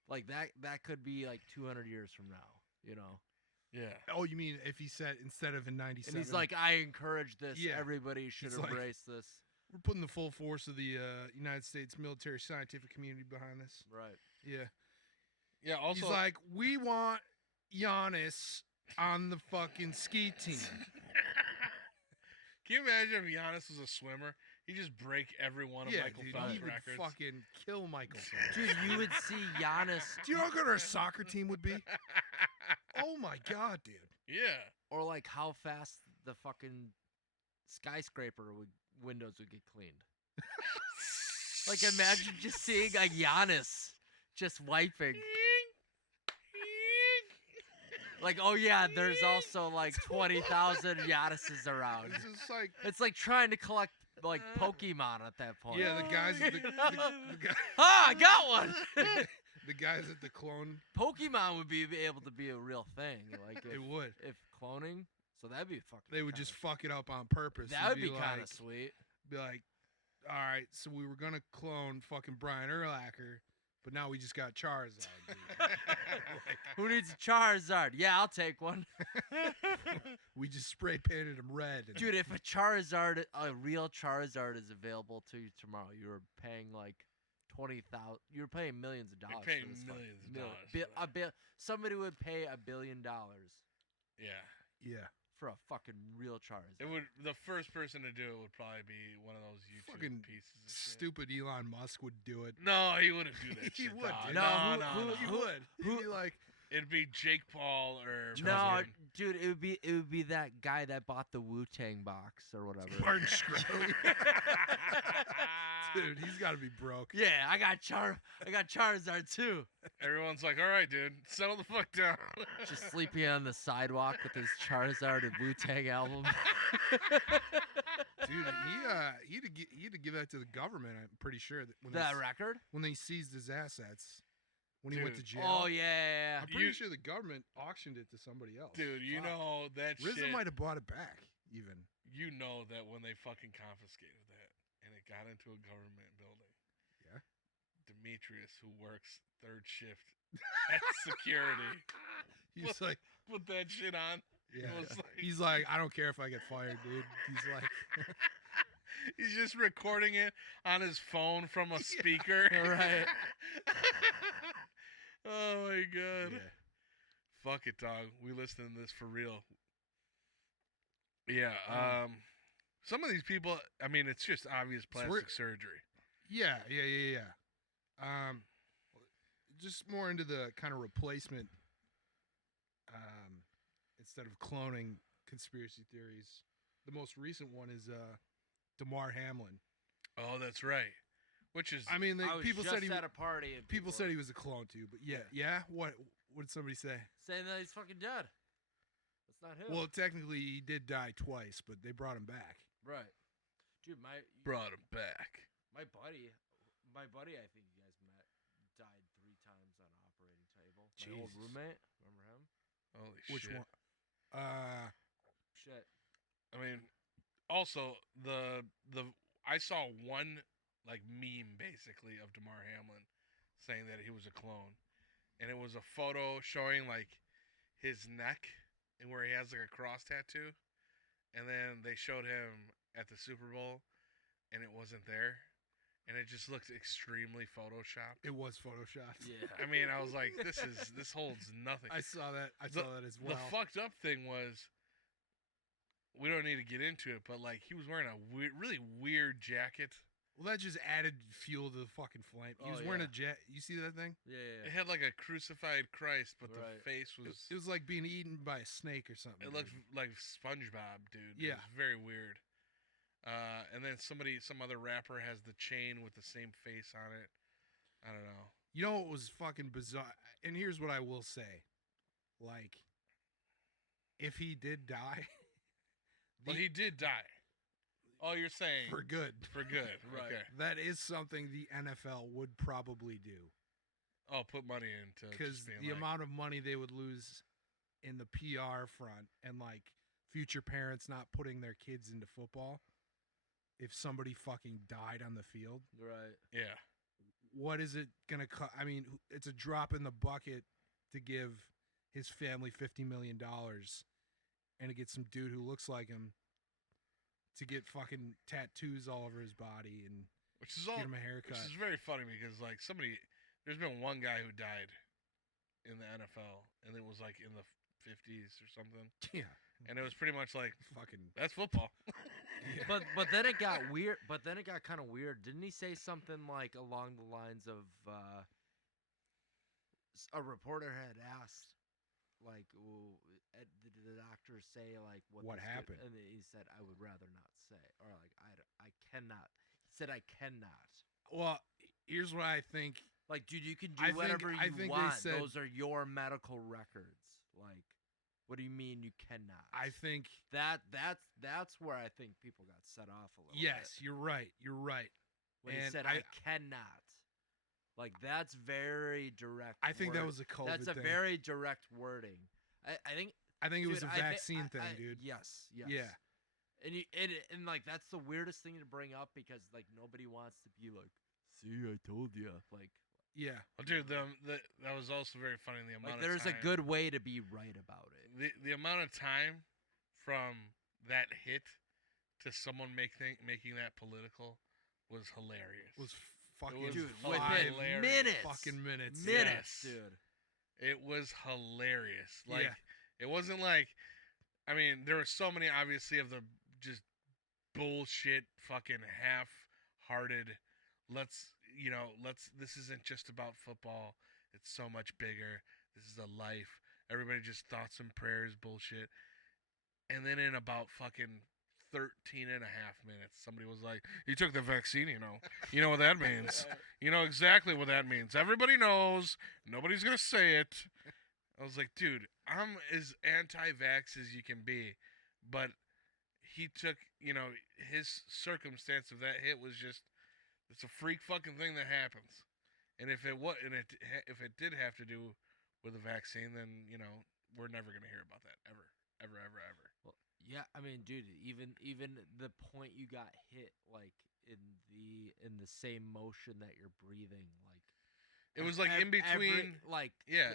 Like that could be like 200 years from now, you know. Yeah. Oh, you mean if he said instead of in '97? And he's like, "I encourage this. Yeah. Everybody should It's like- embrace this." we're putting the full force of the United States military scientific community behind this. Right. Yeah. Yeah. Also, He's like, we want Giannis on the fucking ski team. can you imagine if Giannis was a swimmer? He'd just break every one of Yeah, Michael dude, Phelps he would records. fucking kill Michael Phelps. Dude, you would see Giannis, Do you know how good our soccer team would be? Oh my god, dude. Yeah. or like how fast the fucking skyscraper windows would get cleaned. Like, imagine just seeing a Giannis just wiping. Like, oh yeah, there's also like 20,000 Giannis's around. It's just like, It's like trying to collect like Pokemon at that point. yeah, the guys, the Ah, I got one. the guys at the clone, Pokemon would be able to be a real thing, like it would. if cloning. So that'd be fucking. They would kinda- just fuck it up on purpose. That would It'd be kind like- of sweet. Be like, all right, so we were gonna clone fucking Brian Urlacher, but now we just got Charizard. Dude. Who needs a Charizard? Yeah, I'll take one. We just spray painted him red. And Dude, if a real Charizard is available to you tomorrow, you're paying like 20,000. You're paying millions of dollars. paying for this fucking- millions of mil- dollars for somebody would pay $1 billion Yeah. yeah, for a fucking real Charizard. It would. The first person to do it would probably be one of those YouTube fucking pieces of shit. stupid Elon Musk would do it. No, he wouldn't do that He shit. would, dog. dude. No, no, He no. would. He'd be like, It'd be Jake Paul or No, fucking- dude, it would be that guy that bought the Wu-Tang box or whatever. Martin Shkreli. Dude, he's got to be broke. Yeah, I got Charizard too. Everyone's like, "All right, dude, settle the fuck down." Just sleeping on the sidewalk with his Charizard and Wu-Tang album. Dude, he had to give that to the government. I'm pretty sure that That record? when they seized his assets, when he went to Dude. jail. Oh yeah. I'm pretty You- sure the government auctioned it to somebody else. Dude, you Fuck. know that RZA shit. might have bought it back. Even You know that when they fucking confiscated that and it got into a government building. Yeah. Demetrius, who works third shift at security, he's What? like, put that shit on. yeah. was like- He's like, I don't care if I get fired, dude. He's like, He's just recording it on his phone from a speaker. Right. Oh my god. Yeah. Fuck it, dog. We listening to this for real. Yeah. Some of these people, I mean, it's just obvious plastic surgery. Yeah. Just more into the kind of replacement, instead of cloning conspiracy theories. The most recent one is Damar Hamlin. Oh, that's right. Which is, I mean, I was people just said he at a party. And people said he was a clone too, but yeah. What did somebody say? saying that he's fucking dead. That's not him. Well, technically, he did die twice, but they brought him back. right, dude. brought him back. My buddy, I think you guys met, died 3 times on an operating table. My old Jesus. roommate, remember him? Holy Which shit. one? Shit. I mean, also the I saw one like meme basically of Damar Hamlin saying that he was a clone, and it was a photo showing like his neck and where he has like a cross tattoo, and then they showed him at the Super Bowl, and it wasn't there, and it just looked extremely photoshopped. It was photoshopped. Yeah. I mean, I was like, this holds nothing. I saw that. I saw that as well. The fucked up thing was, we don't need to get into it, but like he was wearing a really weird jacket. Well, that just added fuel to the fucking flame. He Oh, was wearing yeah. a jet. You see that thing? Yeah. It had like a crucified Christ, but Right. the face was. It was like being eaten by a snake or something. It dude. looked like SpongeBob, dude. Yeah. It was very weird. And then some other rapper has the chain with the same face on it. I don't know. You know what was fucking bizarre? And here's what I will say. Like, if he did die, Well, he did die. Oh, you're saying for good, for good, Right. Okay. that is something the NFL would probably do. Oh, put money into Because just being the like, amount of money they would lose in the PR front and like future parents not putting their kids into football if somebody fucking died on the field. Right. yeah. What is it gonna cost? I mean, it's a drop in the bucket to give his family $50 million and to get some dude who looks like him to get fucking tattoos all over his body and Which is all. get him a haircut. Which is very funny because like there's been one guy who died in the NFL, and it was like in the 50s or something, Yeah, and it was pretty much like fucking. that's football. Yeah. But then it got weird. But then it got kind of weird. Didn't he say something like along the lines of a reporter had asked, like, did the doctor say like What this could-" happened? And he said, "I would rather not say," or like, I cannot. He said, "I cannot." Well, here's what I think. Like, dude, you can do I think- whatever I you think they want. said- Those are your medical records. Like, what do you mean you cannot? I think That's where I think people got set off a little yes, bit. you're right. You're right. When he and said I cannot. Like, that's very direct. I think that word. was a COVID That's a thing. very direct wording. I think I think it was dude, a I thi- vaccine thing, I- dude. Yes. Yeah. And like that's the weirdest thing to bring up because like nobody wants to be like, see, I told you. Like Yeah. Well, dude, that was also very funny. The amount there's of time, a good way to be right about it. the amount of time from that hit to someone making that political was hilarious. Was fucking was Dude, fucking within hilarious. minutes. fucking minutes. Minutes, Yes. dude. It was hilarious. Like Yeah. it wasn't like, I mean, there were so many obviously of the just bullshit, fucking half-hearted. This isn't just about football. It's so much bigger. This is a life. Everybody just thoughts and prayers bullshit. And then in about fucking 13 and a half minutes, somebody was like, "You took the vaccine, you know. You know what that means. You know exactly what that means. Everybody knows. Nobody's going to say it." I was like, dude, I'm as anti-vax as you can be. But he took, his circumstance of that hit was just, it's a freak fucking thing that happens. And if if it did have to do with a vaccine, then, we're never going to hear about that ever, ever, ever, ever. Well, yeah, I mean, dude, even the point you got hit like in the same motion that you're breathing, like It was like in between, yeah.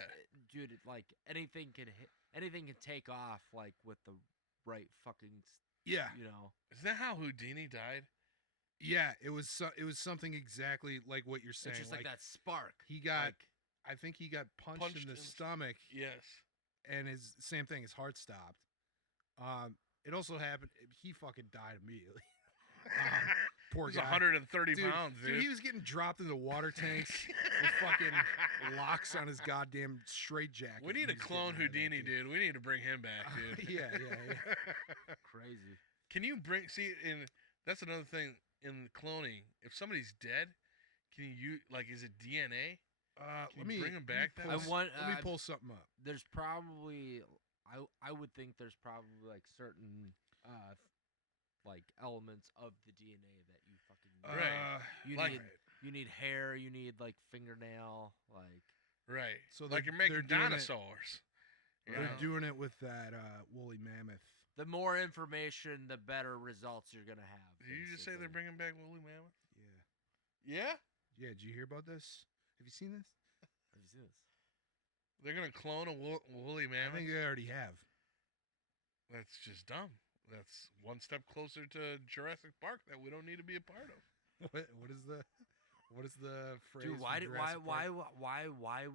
dude, like anything can take off like with the right fucking, Yeah. Isn't that how Houdini died? Yeah, it was something exactly like what you're saying. It's just like that spark. He got, like, I think he got punched in the stomach, Yes. and his same thing. His heart stopped. It also happened. He fucking died immediately. Poor He's guy. 130 pounds, dude. He was getting dropped into water tanks with fucking locks on his goddamn straitjacket. We need to clone Houdini, dude. We need to bring him back, dude. Yeah. crazy. Can you bring? See, that's another thing in cloning. If somebody's dead, can you like? Is it DNA? Can you bring him back? Let me pull something up. There's probably, I would think there's probably like certain like elements of the DNA that you fucking need. Right. You need hair. You need like fingernail. Like right. So like you're they're making dinosaurs. They're doing it with that woolly mammoth. the more information, the better results you're gonna have. Did you just say they're bringing back woolly mammoth? Yeah. Yeah. Yeah. Did you hear about this? Have you seen this? Have you seen this? They're gonna clone a woolly I mammoth. think they already have. That's just dumb. That's one step closer to Jurassic Park that we don't need to be a part of. What is the phrase? Dude, from why Jurassic Park?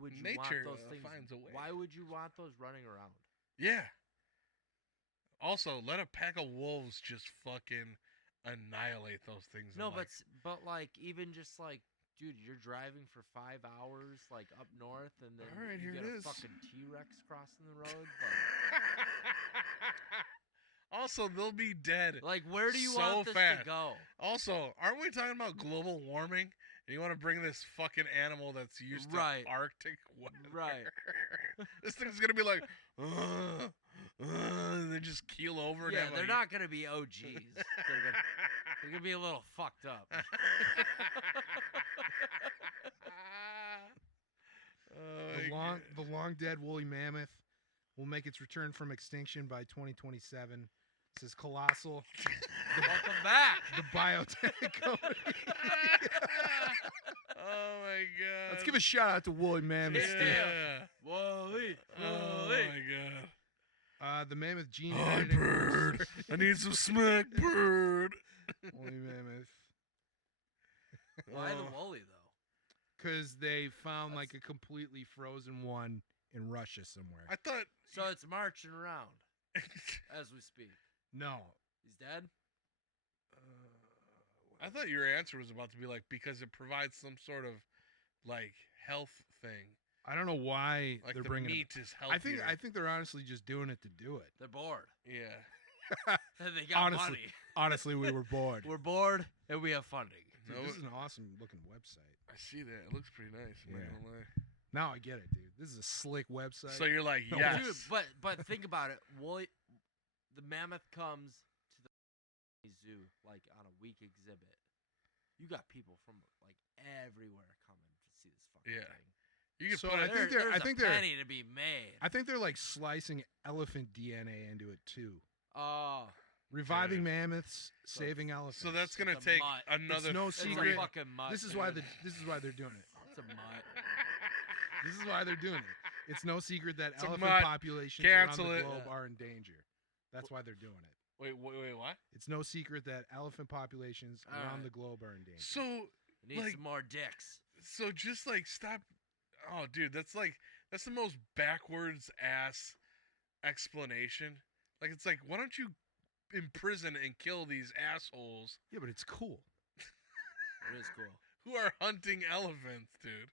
would you Nature want those things? finds a way. Why would you want those running around? Yeah. Also, let a pack of wolves just fucking annihilate those things. No, but like even just like, dude, you're driving for 5 hours like up north, and then all right, you here get it a is. fucking T-Rex crossing the road. Also, they'll be dead. Like where do you so want this fast. to go? Also, aren't we talking about global warming? And you want to bring this fucking animal that's used to Right. Arctic weather? Right. This thing's gonna be like, and they just keel over. Yeah, and have they're a- not gonna be OGs. They're gonna be a little fucked up. Oh, The long dead woolly mammoth will make its return from extinction by 2027. This is colossal. Welcome back. The biotech company. Oh my god. Let's give a shout out to woolly mammoths. dude. Yeah. Wally. Oh my god. The mammoth gene Hi, editing. bird. I need some smack, bird. Woolly mammoth. Why the woolly though? Because they found like a completely frozen one in Russia somewhere. I thought. So it's marching around as we speak. No. He's dead. I thought your answer was about to be like because it provides some sort of like health thing. I don't know why Like they're the bringing meat it. is healthier. I think they're honestly just doing it to do it. They're bored. Yeah. They got honestly, money. honestly, we were bored. We're bored and we have funding. Dude, No, this is an awesome looking website. I see that. It looks pretty nice. I'm not Yeah. gonna lie. Now I get it, dude. This is a slick website. So you're like, No, yes. Dude, but think about it. Woolly, the mammoth comes to the zoo like on a week exhibit. You got people from like everywhere coming to see this fucking Yeah. thing. You can So put I it. think they're- there's I think a they're- penny to be made. I think they're like slicing elephant DNA into it too. Oh, Reviving mammoths, saving elephants. So that's gonna It's a take mutt. another. It's no it's secret. a fucking mutt. This is why they're doing it. It's a mutt. This is why they're doing it. It's no secret that It's a elephant mutt. populations Cancel around the it. globe Yeah. are in danger. That's why they're doing it. Wait, what? It's no secret that elephant populations around Alright. the globe are in danger. So, It needs like, some more dicks. so just like stop. Oh, dude, that's the most backwards ass explanation. Like, it's like, why don't you imprison and kill these assholes Yeah, but it's cool. It is cool. who are hunting elephants, dude?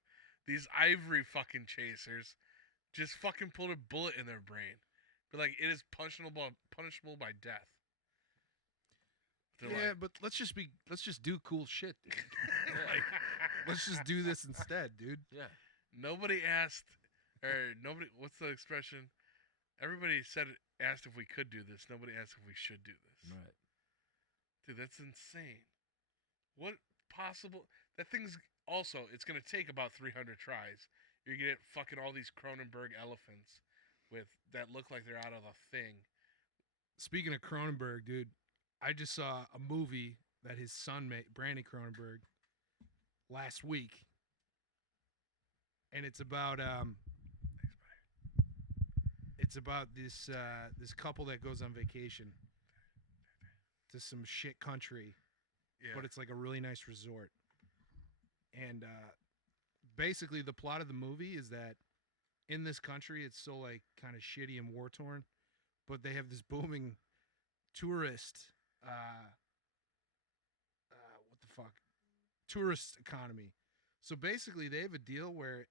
These ivory fucking chasers just fucking put a bullet in their brain. Be like, it is punishable by death. They're Yeah, like, but let's just do cool shit, dude. Like, let's just do this instead, dude. Yeah. nobody asked, or nobody. What's the expression? Everybody asked if we could do this. Nobody asked if we should do this. Right. Dude, that's insane. What possible? That thing's also. It's gonna take about 300 tries. You're gonna get fucking all these Cronenberg elephants with that look like they're out of a thing. Speaking of Cronenberg, dude, I just saw a movie that his son made, Brandy Cronenberg, last week, and it's about this couple that goes on vacation to some shit country, Yeah. but it's like a really nice resort. And basically, the plot of the movie is that in this country, it's so like kind of shitty and war torn, but they have this booming tourist. What the fuck? Tourist economy. So basically, they have a deal where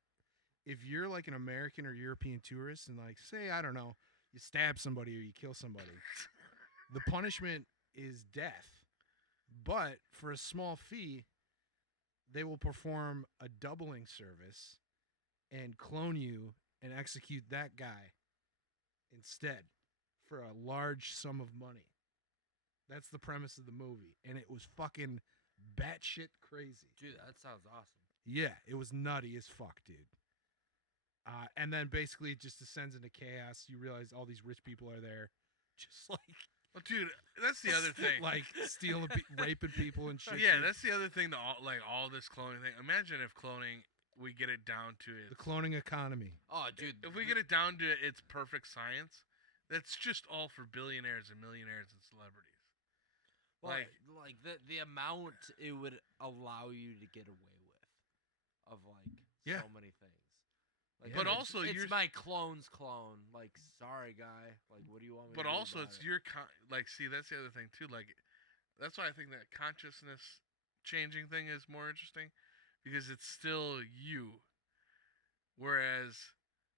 if you're like an American or European tourist and like say I don't know, you stab somebody or you kill somebody, the punishment is death. But for a small fee, they will perform a doubling service and clone you and execute that guy instead for a large sum of money. That's the premise of the movie, and it was fucking batshit crazy. Dude, that sounds awesome. Yeah, it was nutty as fuck, dude. And then basically it just descends into chaos. You realize all these rich people are there, just like, Well, dude, that's the other thing. like stealing, raping people and shit. Yeah, dude. that's the other thing. To all this cloning thing. Imagine if cloning, we get it down to it. The cloning economy. Oh, dude. If we get it down to its perfect science, that's just all for billionaires and millionaires and celebrities. Like the amount it would allow you to get away with, of like Yeah. so many things. Like, But it's- also, it's you're- my clone's clone. Like, sorry, guy. Like, what do you want me But to do also, about it's it? your see, that's the other thing too. Like, that's why I think that consciousness changing thing is more interesting, because it's still you. Whereas,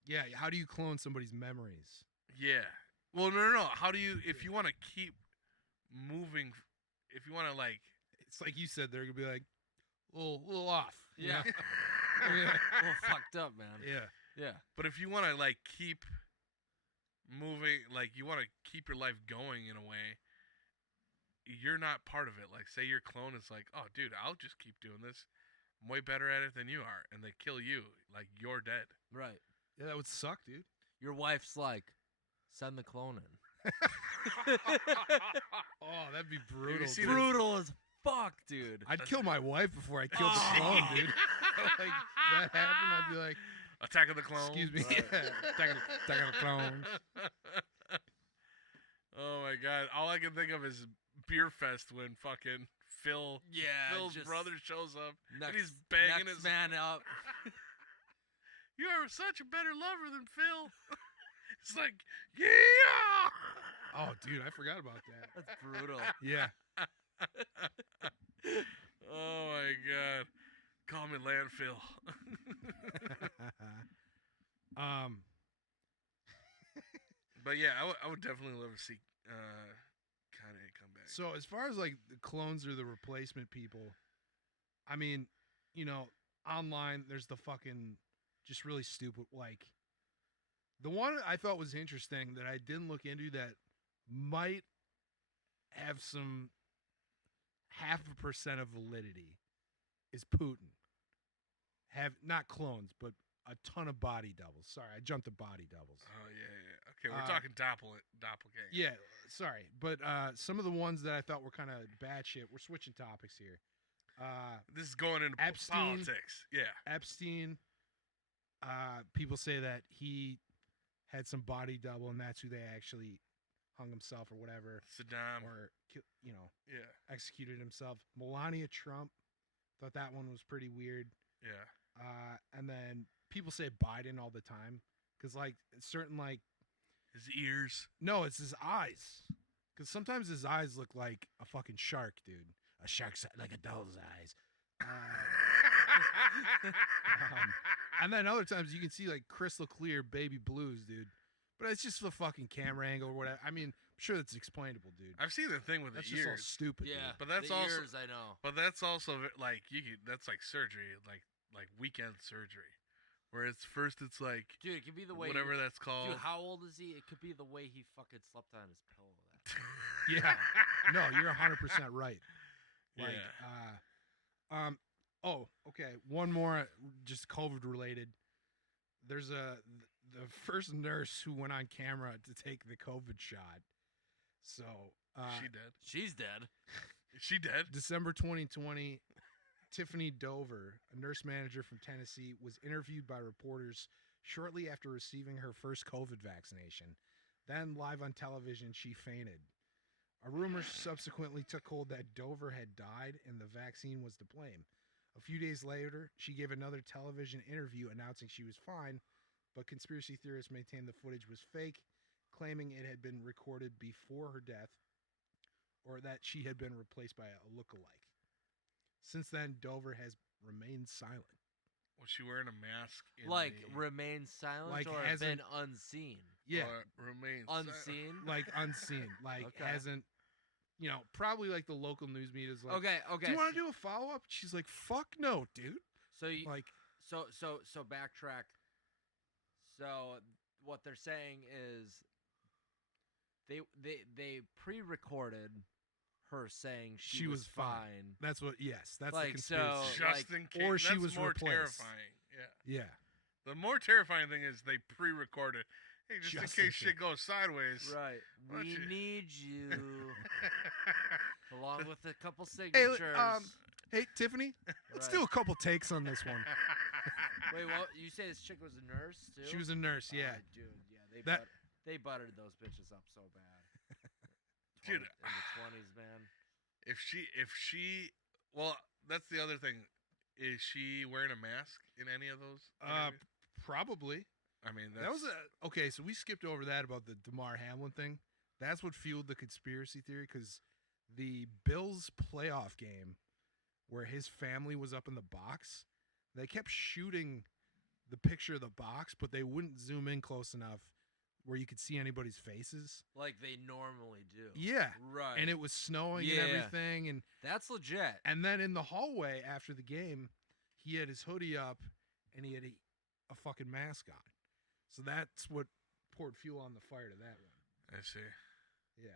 Yeah, how do you clone somebody's memories? yeah, well, no. How do you, if you want to keep moving, if you want to like, It's like you said, they're gonna be like, a little off. you Yeah. know? A little fucked up, man. Yeah. Yeah. but if you want to like keep moving, like you want to keep your life going in a way, you're not part of it. Like, say your clone is like, oh, dude, I'll just keep doing this. I'm way better at it than you are, and they kill you, like you're dead. Right. Yeah, that would suck, dude. Your wife's like, send the clone in. Oh, that'd be brutal. see dude. the- Brutal as fuck, dude. I'd kill my wife before I killed the Oh. clone, dude. Like that happened, I'd be like, Attack of the Clones. excuse me, yeah, attack of the clones. Oh my god! All I can think of is Beer Fest when fucking Phil's just brother shows up next, and he's banging next his. man up. You are such a better lover than Phil. It's like, yeah. Oh, dude, I forgot about that. That's brutal. Yeah. Oh my god! Call me landfill. um, But yeah, I would definitely love to see Kanye come back. so as far as like the clones or the replacement people, I mean, you know, online there's the fucking just really stupid, like the one I thought was interesting that I didn't look into that might have some 0.5% of validity is Putin. Have not clones, but a ton of body doubles. Sorry, I jumped to body doubles. Oh yeah. Okay, we're talking doppelganger. Yeah, sorry, but some of the ones that I thought were kind of bad shit. We're switching topics here. This is going into Epstein. politics. Yeah. Epstein. People say that he had some body double, and that's who they actually hung himself or whatever, Saddam. or Yeah. executed himself. Melania Trump. Thought that one was pretty weird. Yeah. And then people say Biden all the time because like certain like His ears. no, it's his eyes. Because sometimes his eyes look like a fucking shark, dude. A shark's like a doll's eyes. And then other times you can see like crystal clear baby blues, dude. But it's just the fucking camera angle or whatever. I mean, I'm sure that's explainable, dude. I've seen the thing with That's the just all ears. stupid. Yeah, dude. But that's the also- ears, I know. But that's also like that's like surgery, like weekend surgery, where it's first it's like Dude, it could be the way. whatever that's called. Dude, how old is he? It could be the way he fucking slept on his pillow. Yeah. No, you're 100% right. Like, Yeah. oh, okay. One more, just COVID related. There's the first nurse who went on camera to take the COVID shot. So, She dead. She's dead. Is she dead? December 2020, Tiffany Dover, a nurse manager from Tennessee, was interviewed by reporters shortly after receiving her first COVID vaccination. Then, live on television, she fainted. A rumor subsequently took hold that Dover had died and the vaccine was to blame. A few days later, she gave another television interview announcing she was fine, but conspiracy theorists maintained the footage was fake, claiming it had been recorded before her death or that she had been replaced by a look-alike. Since then, Dover has remained silent. Was she wearing a mask? Remain silent Like, or hasn't- been unseen? Yeah, Or remain Unseen? like unseen, like Okay. hasn't, probably like the local news media is like, Okay. do you want to do a follow-up? She's like, fuck no, dude. So you Like, so backtrack. So what they're saying is they pre-recorded her saying she was fine. that's what, yes, that's Like, the conspiracy. so- just in case. or she that's was more replaced. terrifying. Yeah. Yeah. The more terrifying thing is they pre-recorded. Hey, just in Just in case shit goes sideways. Right. Why don't We you- need you along with a couple Hey, signatures. hey, Tiffany, let's Right. do a couple takes on this one. Wait, what? You say this chick was a nurse too? She was a nurse, yeah. Ah, dude, yeah. That- They buttered those bitches up so bad. Dude, in the 20s, man. if she, well, that's the other thing. Is she wearing a mask in any of those? interviews? Probably. I mean, That was okay. So we skipped over that about the DeMar Hamlin thing. That's what fueled the conspiracy theory because the Bills playoff game, where his family was up in the box, they kept shooting the picture of the box, but they wouldn't zoom in close enough where you could see anybody's faces. Like they normally do. Yeah, Right. and it was snowing Yeah. and everything, and That's legit. then in the hallway after the game, he had his hoodie up and he had a fucking mask on. So that's what poured fuel on the fire to that one. I see. Yeah.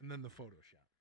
And then the Photoshop.